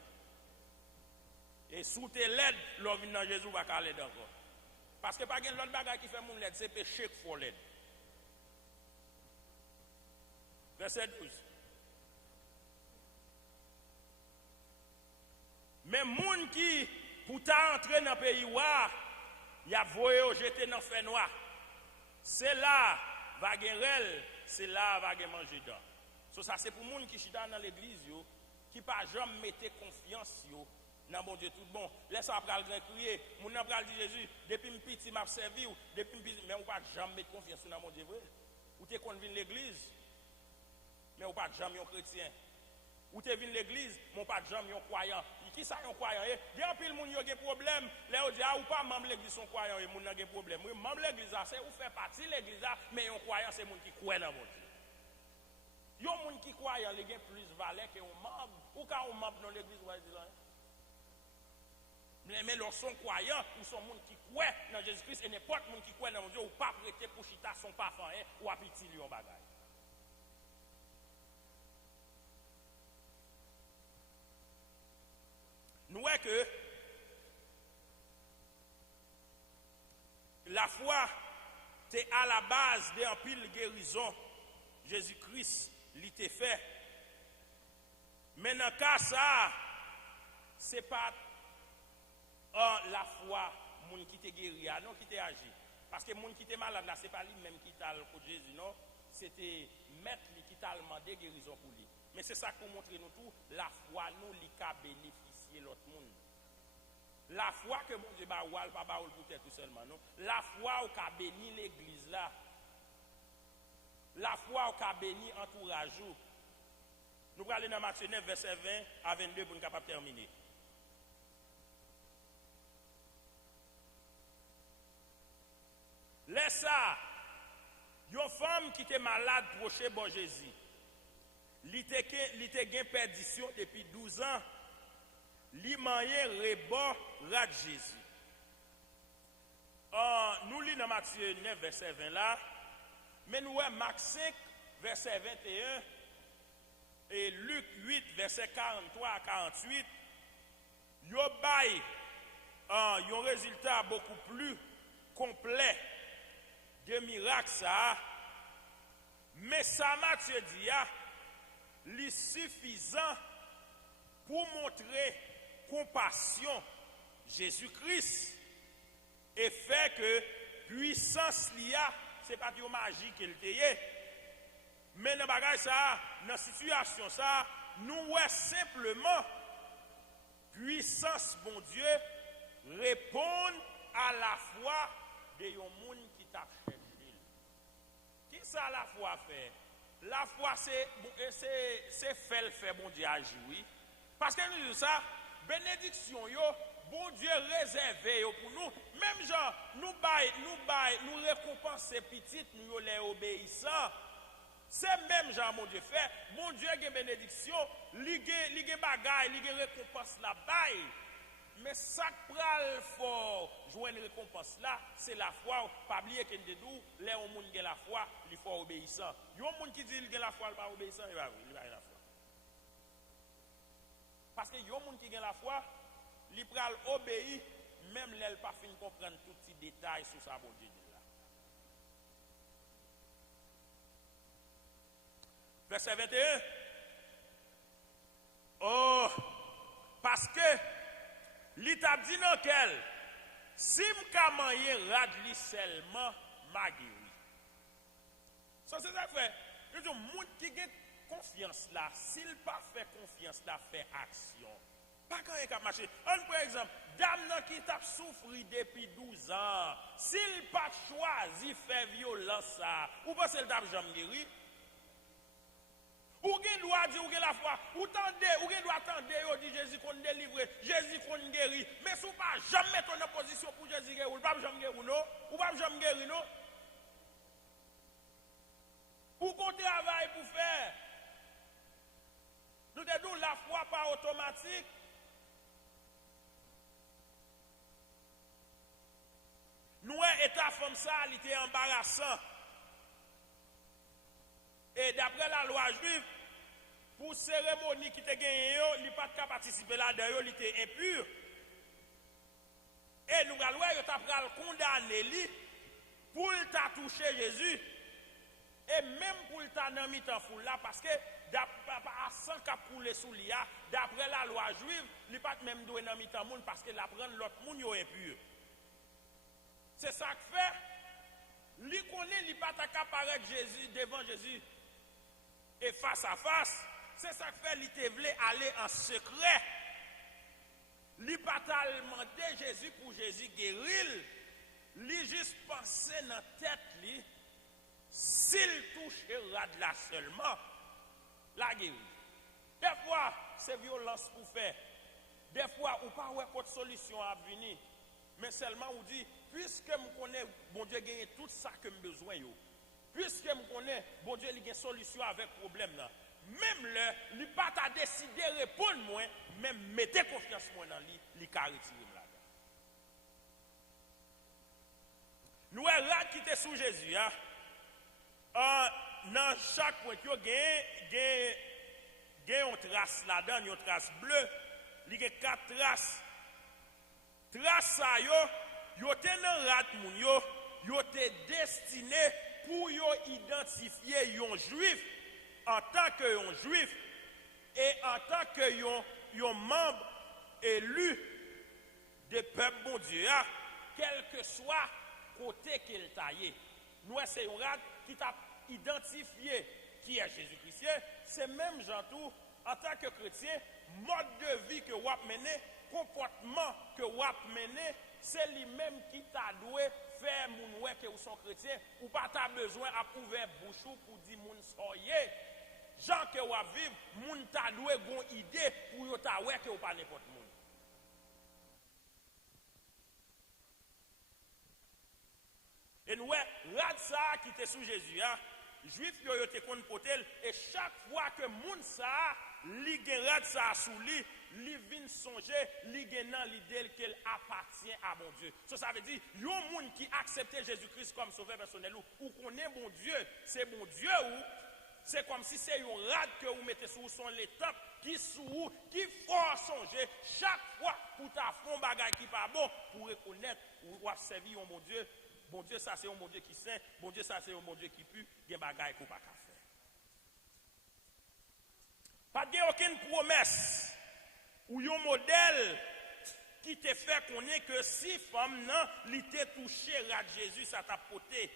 Et sous tes l'aide, l'homme dans Jésus va pas l'aide encore. Parce que pas de l'autre bagage qui fait mon l'aide, c'est péché qu'il faut l'aide. Verset 12. Mais moun qui pour entrer dans le pays il a voyé jeter dans le feu noir. C'est là va guerrel, c'est là va manger dedans. Ça c'est pour moun qui chita dans l'église qui pas jamais mettre confiance dans mon Dieu tout bon. Laisse après le crier, moun n'a pas dit Jésus, depuis petit m'a servi ou depuis petit mais on pas jamais mettre confiance dans mon Dieu vrai. Ou t'es convaincu l'église mais on pas jamais un chrétien. Ou t'es venu l'église, mais pas jamais un croyant. Qui ça un croyant? Il y a un peu de monde qui a des problèmes. Là, on dit, ou pas membre de l'église sont croyants, et monde a des problèmes. Oui, membre de l'église, c'est ou fait partie de l'église, mais un croyant, c'est monde qui croit dans mon Dieu. Il y a un monde qui croit, il a plus de valeur qu'un membre. Ou quand un membre dans l'église, vous dire là. Mais ils sont croyants, ou sont monde qui croit dans Jésus-Christ, et n'importe monde qui croit dans mon Dieu, ou pas prêter pour chita son parfum, ou à petit lion bagaille. Nous voyons que la foi est à la base d'un pile guérison. Jésus-Christ l'a fait. Mais dans le cas ça, ce n'est pas la foi qui te guéri, non qui te agi. Parce que les gens qui étaient malades là, ce n'est pas lui-même qui t'a le côté Jésus, non. C'était maître qui t'a demandé guérison pour lui. Mais c'est ça pour montrer nous tout, la foi nous, li ka bénéficier l'autre monde. La foi que mon Dieu ba oual, pas ba oul pour tout seulement, non. La foi ou ka béni l'église là. La foi ou ka béni entourage. Nous allons aller dans Matthieu 9, verset 20 à 22 pour nous capable terminer. Laisse ça. Une femme qui était malade proche bon Jésus. Li te gen perdition depuis 12 ans. Li manye rebord rat Jésus. Nous lisons dans Matthieu 9, verset 20 là. Mais nous avons Marc 5, verset 21. Et Luc 8, verset 43 à 48. Yo bay un résultat beaucoup plus complet de miracle ça. Mais ça Matthieu dit li suffisant pour montrer compassion Jésus-Christ et fait que puissance liya c'est pas de magie qu'il te mais dans bagage ça dans situation ça nous ouais simplement puissance bon Dieu répondre à la foi de yon moun qui t'a cherché. Qui ça la foi fait? La foi c'est fait bon Dieu agir oui. Parce que nous disons ça bénédiction yo bon Dieu réservé yo pour nous même genre nous récompenser petit nous les obéissants. C'est même genre mon Dieu fait bon Dieu a bénédiction li gen bagay li gen récompense la bail. Mais ça pral faut jouer une récompense là, c'est la foi. Pas oublier que nous disons, les gens qui ont la foi, il faut obéissant. Il y a des gens qui disent qu'ils ont la foi, ils ne sont pas obéissants, ils n'ont pas la foi. Parce que il y a des gens qui ont la foi, ils pral obéir, même les gens pas fin comprendre tous les détails sur ça, bon Dieu. Verset 21. Oh, parce que l'État dit non qu'elle, si m'ka manye rad li seulement ma guéri. Ça c'est ça fait. Je dis moun qui a confiance là, s'il pas fait confiance là, fait action. Pas quand il a marché. Par exemple, dame nan qui t'a souffri depuis 12 ans, s'il pas choisi faire violence ça, ou pas c'est t'a jamais guéri. Ou gen doit dire ou gen la foi, ou gen doit attendre, ou dit Jésus qu'on délivre, Jésus qu'on guérit, mais si ou pas jamais mettre en opposition pour Jésus guérir, ou pas jamais guérir non, ou pas jamais guérir non. Ou qu'on travaille pour faire. Nous disons la foi pas automatique. Nous état comme ça, il était embarrassant. Et d'après la loi juive, pour cérémonie qui te gagné, il n'a pas de participer là-dedans, il était impur. Et nous allons le condamner pour t'a touché Jésus. Et même pour t'a dans mi-temps fou là, parce que à 100 cap pour les souliers, d'après la loi juive, il n'a pas même doué dans mi-temps monde parce que la prendre l'autre monde est impur. C'est ça que fait. Il connaît, il n'a pas apparaître Jésus devant Jésus. Et face à face, c'est ça que fait, il te voulait aller en secret. Il pas demandé Jésus pour Jésus guérir. Il juste pensé dans la tête, s'il touche rad là seulement, la guérir. Des fois, c'est violence pour faire. Des fois, on pas ouais autre solution à venir. Mais seulement on dit, puisque je connais, bon Dieu gagne tout ça que j'ai besoin. Puisque je connais, bon Dieu, il y a une solution avec le problème là. Même là, il n'a pas décidé de répondre moi, même mettez confiance moi dans lui, il a retiré là. Nous avons quitté sous Jésus. Dans chaque point, il y a une trace là-dedans, une trace bleue, il y a 4 traces. Trace ça, yo te nan rat moun yo te destiné pour identifier un juif en tant que un juif et en tant que un membre élu du peuple bon Dieu, quel que soit côté qu'il taillé. Nous, c'est un rad qui t'a identifié qui est Jésus-Christ. C'est même gens tout, en tant que chrétien, mode de vie que vous avez mené, comportement que vous avez mené, c'est lui-même qui t'a doué faire moun que vous sont chrétiens, ou pas t'as besoin à ouvrir bouche pour dire moun soyez. Gens que vous vivre, moun t'a doué gon idée pour yo t'a ouais que vous pas n'importe moun. Et nous, rad ça qui était sous Jésus, hein, juif yo te kon potel, et chaque fois que moun ça, li gen rad ça sous lui, li vin songer, li gen nan l'idée qu'elle appartient à mon Dieu. Ça veut dire, yon moun qui accepte Jésus-Christ comme sauveur personnel ou connaît mon Dieu, c'est mon Dieu ou c'est comme si c'est un rad que vous mettez sous son l'étape qui sous qui faut songer chaque fois pour ta fond bagay qui pas bon pour reconnaître ou servir mon Dieu. Bon Dieu, ça c'est un bon Dieu qui saint. Bon Dieu, ça c'est un bon Dieu qui pue. Il y a des bagailles qu'on ne peut pas faire. Pas de aucune promesse ou un modèle qui te fait connaître que si femme nan li te touché à Jésus, ça t'a porté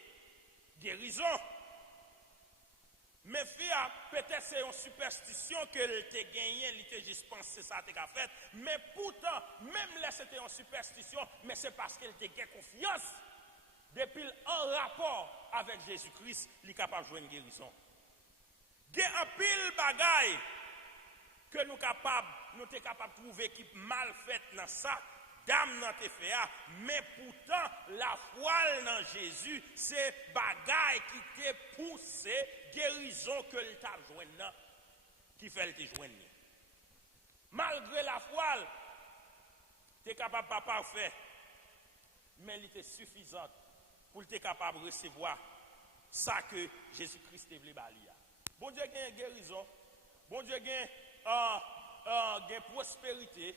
guérison. Mais fille, peut-être c'est une superstition qu'elle te gagné, elle te juste pensé ça t'a fait. Mais pourtant, même là c'était une superstition, mais c'est parce qu'elle te gagne confiance. Depuis en rapport avec Jésus-Christ, il est capable de jouer une guérison. Il y a un pile bagaille que nous sommes capables de trouver qui mal faite dans ça, dame dans tes fait, mais pourtant la foi dans Jésus, c'est bagaille qui te poussé, guérison que tu as joué qui fait te joindre. Malgré la foi, tu es capable de pas parfait, mais il était suffisante pour être capable de recevoir ça que Jésus-Christ te voulait balayer. Bon Dieu a une guérison, bon Dieu a une prospérité,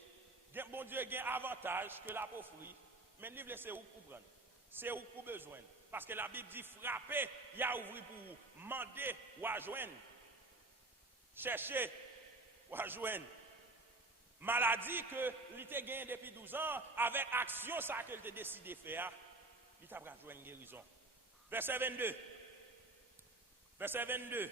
bon Dieu a un avantage que la offrir, mais il veut c'est où pour prendre, c'est où pour besoin. Parce que la Bible dit frapper, il y a ouvert pour vous, demander ou à joindre, chercher ou à joindre. Maladie que il te gagné depuis 12 ans, avec action ça que il te décidé de faire, il t'a joué une guérison. Verset 22. Verset 22.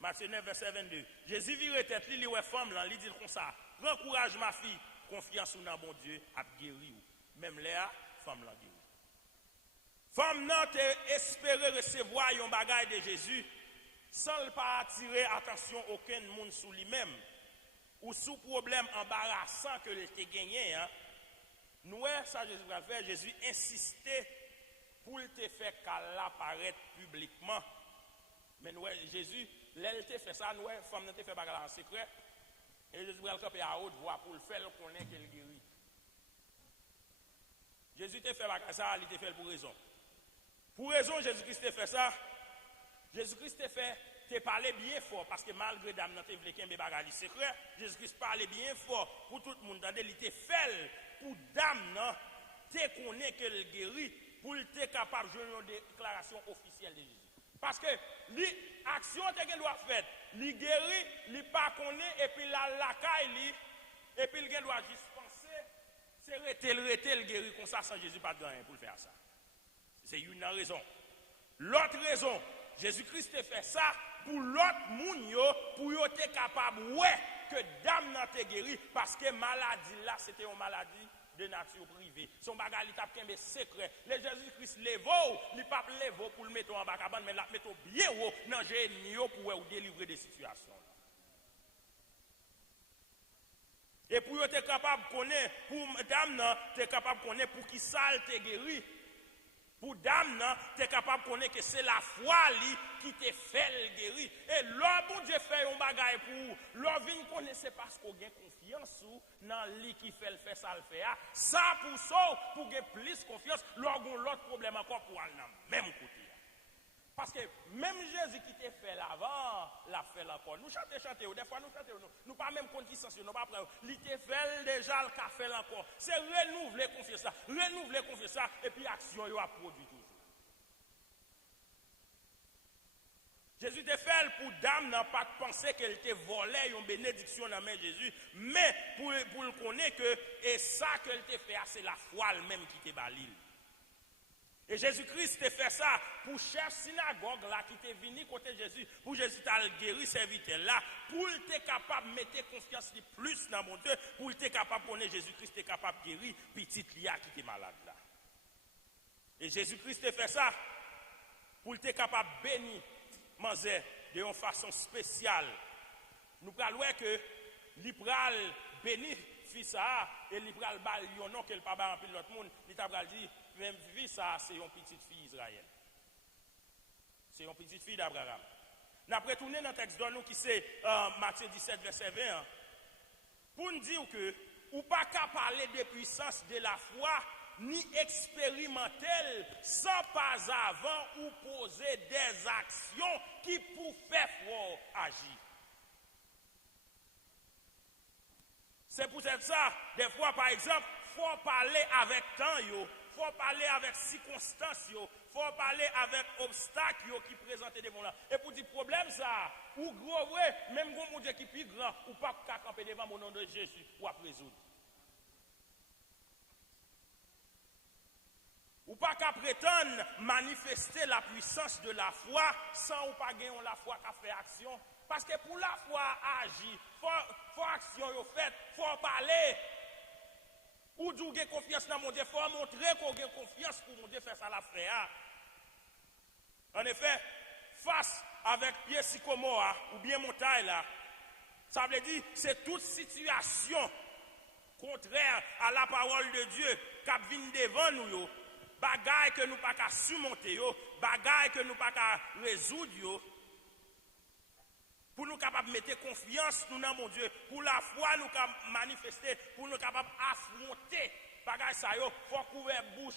Matthieu 9, verset 22. Jésus vire tête, il dit femme là, il dit comme ça. Prends courage ma fille, confiance dans bon Dieu, a guéri ou. Même là, femme là guéri. Femme n'a te espéré recevoir un bagage de Jésus sans ne pas attirer attention aucun monde sous lui-même ou sous problème embarrassant que il t'a gagné. Hein. Nous, ça Jésus va faire, Jésus insistait pour te faire qu'elle apparaître publiquement. Mais nous, Jésus, elle te fait ça, nous, femme ne te fait pas en secret. Et Jésus va le camper à haute voix pour le faire, le connaître qu'elle guérit. Jésus te fait pas ça, il te fait pour raison. Pour raison, Jésus-Christ te fait ça. Jésus-Christ te fait te parler bien fort parce que malgré dame n'a te voulait qu'un bagage secret, Jésus-Christ parlait bien fort pour tout le monde. Il te fait pour dame non, te connaît qu'elle guérit pour te capable de jouer une déclaration officielle de Jésus. Parce que l'action que doit faire, il guérit, il pas connaît et puis la caille et puis il doit juste penser, c'est rester le guérir comme ça sans Jésus pas de rien pour le faire ça. C'est une raison. L'autre raison, Jésus-Christ te fait ça pour l'autre moun yo pour yo te capable ouais que dame n'a te guéri parce que maladie là c'était une maladie de nature privée. Son bagage il tape qu'un secret. Le Jésus-Christ levo, il pas levo pour le mettre en bas cabane mais la mettre bien haut dans génie pour ou délivrer des situations. Et pour être capable de connaître, pour dame, tu es capable de connaître pour qui ça te guéri. Pour dame, tu es capable de connaître que c'est la foi qui te fait le guérir. Et là, bon Dieu fait un bagage pour l'on vient connaître parce qu'on a confiance dans lui qui fait le fait ça le fait. Ça pour ça, pour gagner plus confiance, l'autre problème encore pour aller dans le même côté. Parce que même Jésus qui t'a fait l'avant, l'a fait encore. Nous chantons, des fois nous chantons, nous pas même compte qui s'en nous pas prêts. Il t'a fait déjà le café encore. C'est renouveler confiance ça, et puis action il a produit toujours. Jésus t'a fait pour dame n'a pas pensé qu'elle te volé une bénédiction dans main Jésus, mais pour le connaître que et ça qu'elle t'a fait, c'est la foi elle-même qui te balile. Et Jésus-Christ a fait ça pour chef synagogue là qui était venu côté Jésus, pour Jésus t'a guéri serviteur là, pour être capable de mettre confiance plus dans mon Dieu, pour être capable de connaître Jésus-Christ est capable de guérir petite Lia qui était malade là. Et Jésus-Christ a fait ça pour être capable de bénir Manzé de une façon spéciale. Nous parlons que l'Ipral bénit fils ça et l'Ipral bal yon non qu'elle pas ba remplir l'autre monde, il t'a dit même fils ça c'est une petite fille Israël. C'est une petite fille d'Abraham. N'a retourner dans le texte de nous qui c'est Matthieu 17 verset 20 pour nous dire que ou pas qu'à parler de puissance de la foi ni expérimentel sans pas avant ou poser des actions qui pour faire fort agir. C'est pour ça, des fois par exemple, faut parler avec temps, faut parler avec circonstances, faut parler avec obstacles qui présentent devant là. Et pour dire problème ça, ou gros vrai, même gros mon Dieu qui est plus grand, ou pas qu'à camper devant mon nom de Jésus, ou à résoudre. Ou pas qu'à prétendre manifester la puissance de la foi sans ou pas gagner la foi qu'à faire action. Parce que pour la foi agir, faut action yo fait, faut parler. Ou d'où gagner confiance dans mon Dieu, faut montrer qu'on gagne confiance pour mon Dieu faire ça la frère. En effet, face avec pied sycomore ou bien montagne là, ça veut dire c'est toute situation contraire à la parole de Dieu qui vient devant nous. Bagaille que nous pas qu'à surmonter bagaille que nous pas qu'à résoudre pour nous capables de mettre confiance nous dans mon Dieu, pour la foi nous capable manifester, pour nous capables affronter bagaille ça faut couvrir bouche.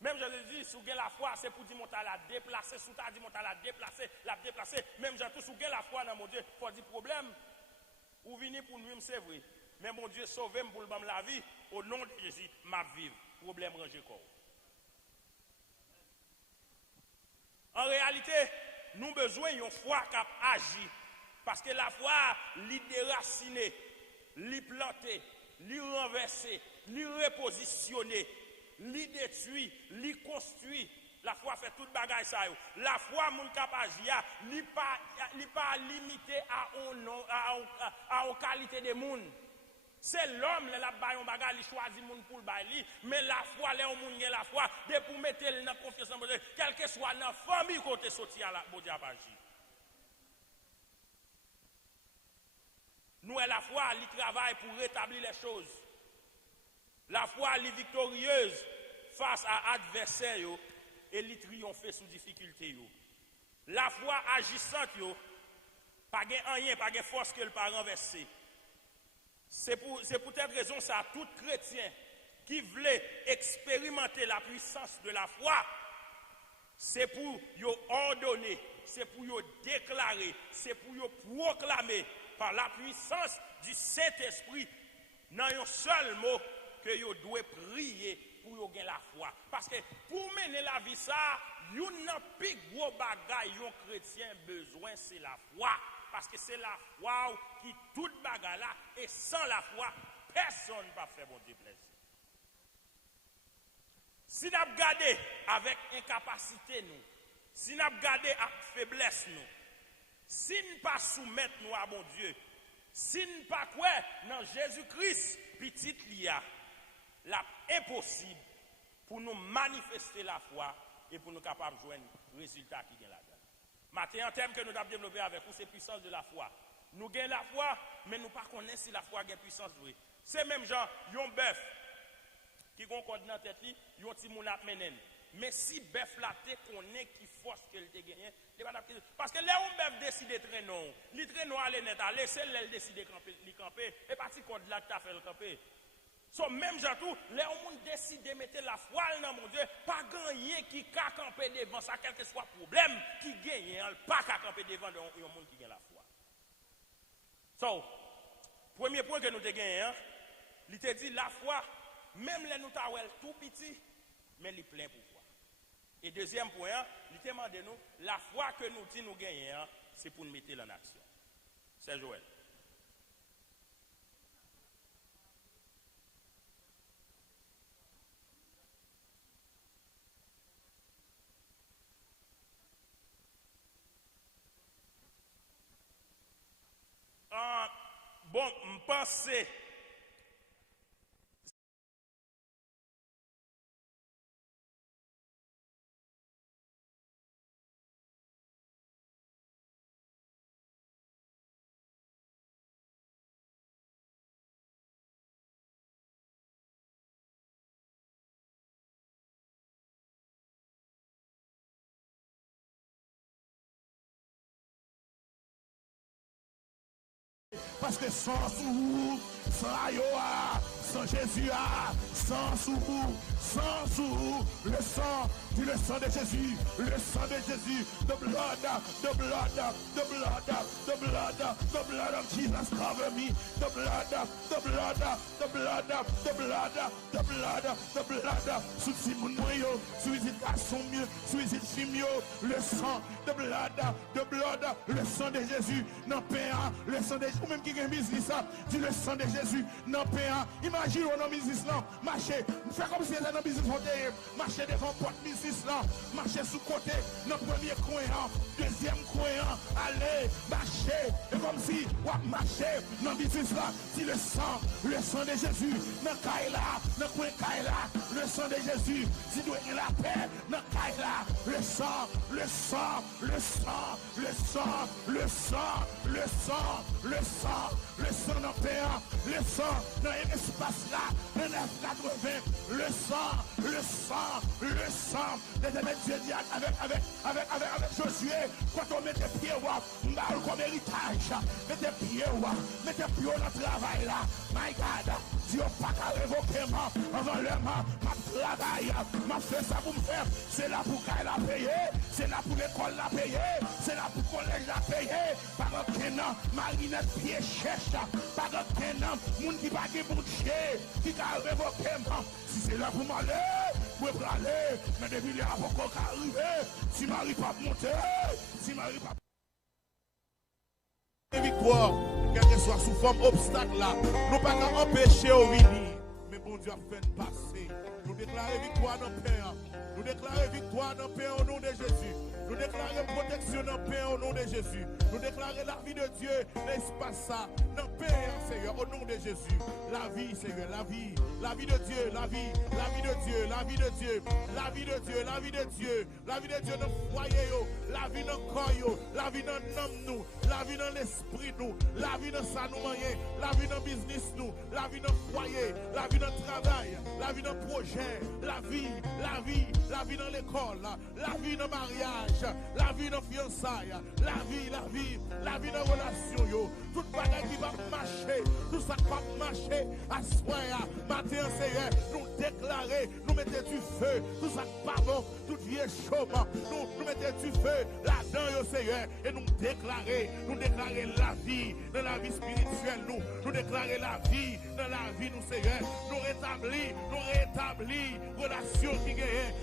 Même Jésus dit sous la foi c'est pour dire mon la déplacer, sous ta dit mon la déplacer, même j'ai tout sous la foi dans mon Dieu, faut dire problème ou venir pour nous c'est vrai. Mais mon Dieu sauve pour le la vie au nom de Jésus m'a vivre. Problème rangé corps. En réalité, nous avons besoin d'une foi qui agit. Parce que la foi, l'y déraciner, l'y planter, l'y renverser, l'y repositionner, l'y détruire, l'y construire. La foi fait toute bagaille ça. La foi, mon cap agir, l'y pas limité à une qualité de monde. C'est l'homme qui a bagage, il choisit moun pour le bailler, mais la foi, les gens qui la foi, de pour mettre dans confiance en Dieu, quel que soit dans la famille côté sorti à la Dieu a agir. Nous, la foi, elle travaille pour rétablir les choses. La foi, elle est victorieuse face à l'adversaire et elle triomphe sous difficulté. La foi agissante, pas de rien, pas de force que le pas renverser. C'est pour cette raison ça, tout chrétien qui voulait expérimenter la puissance de la foi, c'est pour yo ordonner, c'est pour yo déclarer, c'est pour yo proclamer par la puissance du Saint-Esprit dans un seul mot que yo doit prier pour yo gagner la foi. Parce que pour mener la vie ça, yon nan pi gros bagay yon chrétien besoin c'est la foi. Parce que c'est la foi qui toute bagarre là et sans la foi personne ne va faire bon Dieu plaisir. Si nous regardons avec incapacité nous, si nous regardons avec faiblesse nous, si nous ne pas soumettre nous à bon Dieu, si nous ne pas quoi dans Jésus-Christ petite lia, la impossible pour nous manifester la foi et pour nous capables de joindre le résultat qui vient là-dedans. Maintenant, un thème que nous avons développé avec vous, c'est la puissance de la foi. Nous gagnons la foi, mais nous ne connaissons pas si la foi a puissance. C'est même genre, un bœuf qui a un code dans la tête, il y a un petit moun ap menen. Mais si bœuf là, tu connais qui force qu'elle te gagne, parce que là, un bœuf décide de traîner, il traîne à aller net, c'est là qu'il décide de camper, et parti code là que tu as fait le camper. So, même gens tout, les gens décident de mettre la foi dans mon Dieu, pas gagner qui a campé devant ça, quel que soit le problème, qui gagne, pas qu'à camper devant un monde qui gagne la foi. So, premier point que nous avons gagné, il te dit la foi, même les nous avons tout petit, mais il est plein pour foi. Et deuxième point, il te demande nous, la foi que nous disons nous gagner, c'est pour nous mettre en action. C'est Joël. pensée. Parce que sans sous, sans Ayoa, sans Jésus, sans sous, le sang de Jésus, le sang de Jésus, the blood of Jesus cover me, the blood, sous Simon Moyo, sous les garçons mieux, sous les filles le sang, the blood, le sang de Jésus, non pain, le sang de Jésus, ou même qui a business, dit le sang de Jésus, non pain, imagine on a business là, marcher, faire comme si c'était un business marcher devant porte business là, marcher sous côté, dans premier coin, deuxième coin, allez, marcher, et comme si, on marcher, dans business là, dit le sang de Jésus, dans Kaila, dans coin Kaila, le sang de Jésus, si doit y la paix, dans Kaila, le sang, dans paix, le sang, dans l'espace là, dans 980, le sang, des Dieu dit avec Josué, quand on met des pieds, on comme héritage, mettez pieds dans le travail là, my God, Dieu pas qu'à révoquer moi, avant le ma travail, ma fait ça pour me faire, c'est là pour qu'elle a payé, c'est là pour l'école la payer, c'est là pour le collège la payer, par aucun marinette pied cherche, par aucun monde qui va boucher, qui a révoqué moi, si c'est là pour m'aller, pour aller, mais depuis les avocats qui arrivent, si Marie pas monter, si Marie pas victoire, quel que soit sous forme obstacle là, nous pas qu'à empêcher au venir, mais bon Dieu a fait passer. Nous déclarons victoire dans le Père. Nous déclarons victoire dans le Père au nom de Jésus. Nous déclarons protection dans le Père au nom de Jésus. Nous déclarons la vie de Dieu, l'espace ça, dans le Père, Seigneur, au nom de Jésus. La vie, Seigneur, la vie de Dieu, la vie de Dieu, la vie de Dieu, la vie de Dieu, la vie de Dieu, la vie de Dieu dans le foyer, la vie dans le corps, la vie dans l'homme nous, la vie dans l'esprit nous, la vie dans ça nous moyen, la vie dans le business nous, la vie dans le foyer, la vie dans le travail, la vie dans le projet, la vie dans l'école, la vie dans le mariage, la vie dans le fiançailles, la vie dans la relation, tout bagage qui va marcher, tout ça qui va marcher, à ce point, matin, Seigneur, nous déclarer, nous mettons du feu, tout ça qui pas bon, tout vieux chômage, nous mettons du feu là-dedans, Seigneur, et nous déclarer la vie dans la vie spirituelle, nous déclarer la vie dans la vie, nous, Seigneur, nous rétablir relation qui gagne.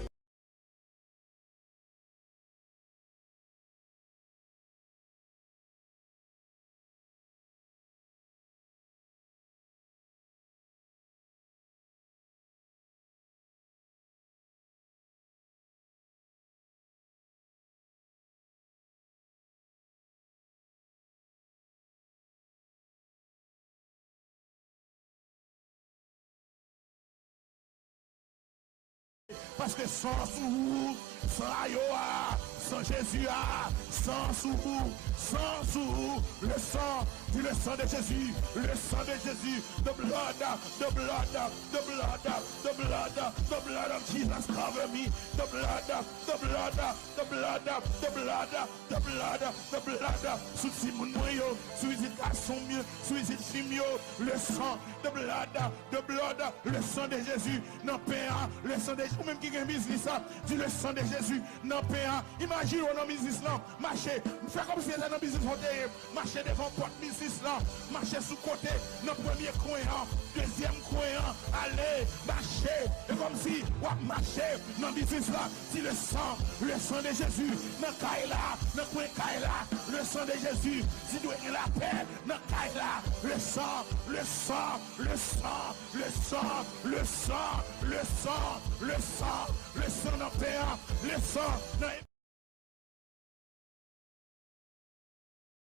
Parce que sans sous, sans Ayoa, sans Jésus, sans sous, le sang de Jésus, the blood of Jesus cover me, the blood, sous Simon Moyo, sous les garçons mieux, sous les filles le sang, the blood, le sang de Jésus, non pain, le sang de Jésus, ou même qui a business, dit le sang de Jésus, non pain, imagine on a business là, marcher, faire comme si c'était un business marcher devant porte business là, marcher sous côté, dans premier coin, deuxième coin, allez, marcher, et comme si on marcher dans business là, dit le sang de Jésus, dans Kaila, dans coin Kaila, le sang de Jésus, si doit y la paix, dans Kaila, le sang, dans paix, le sang,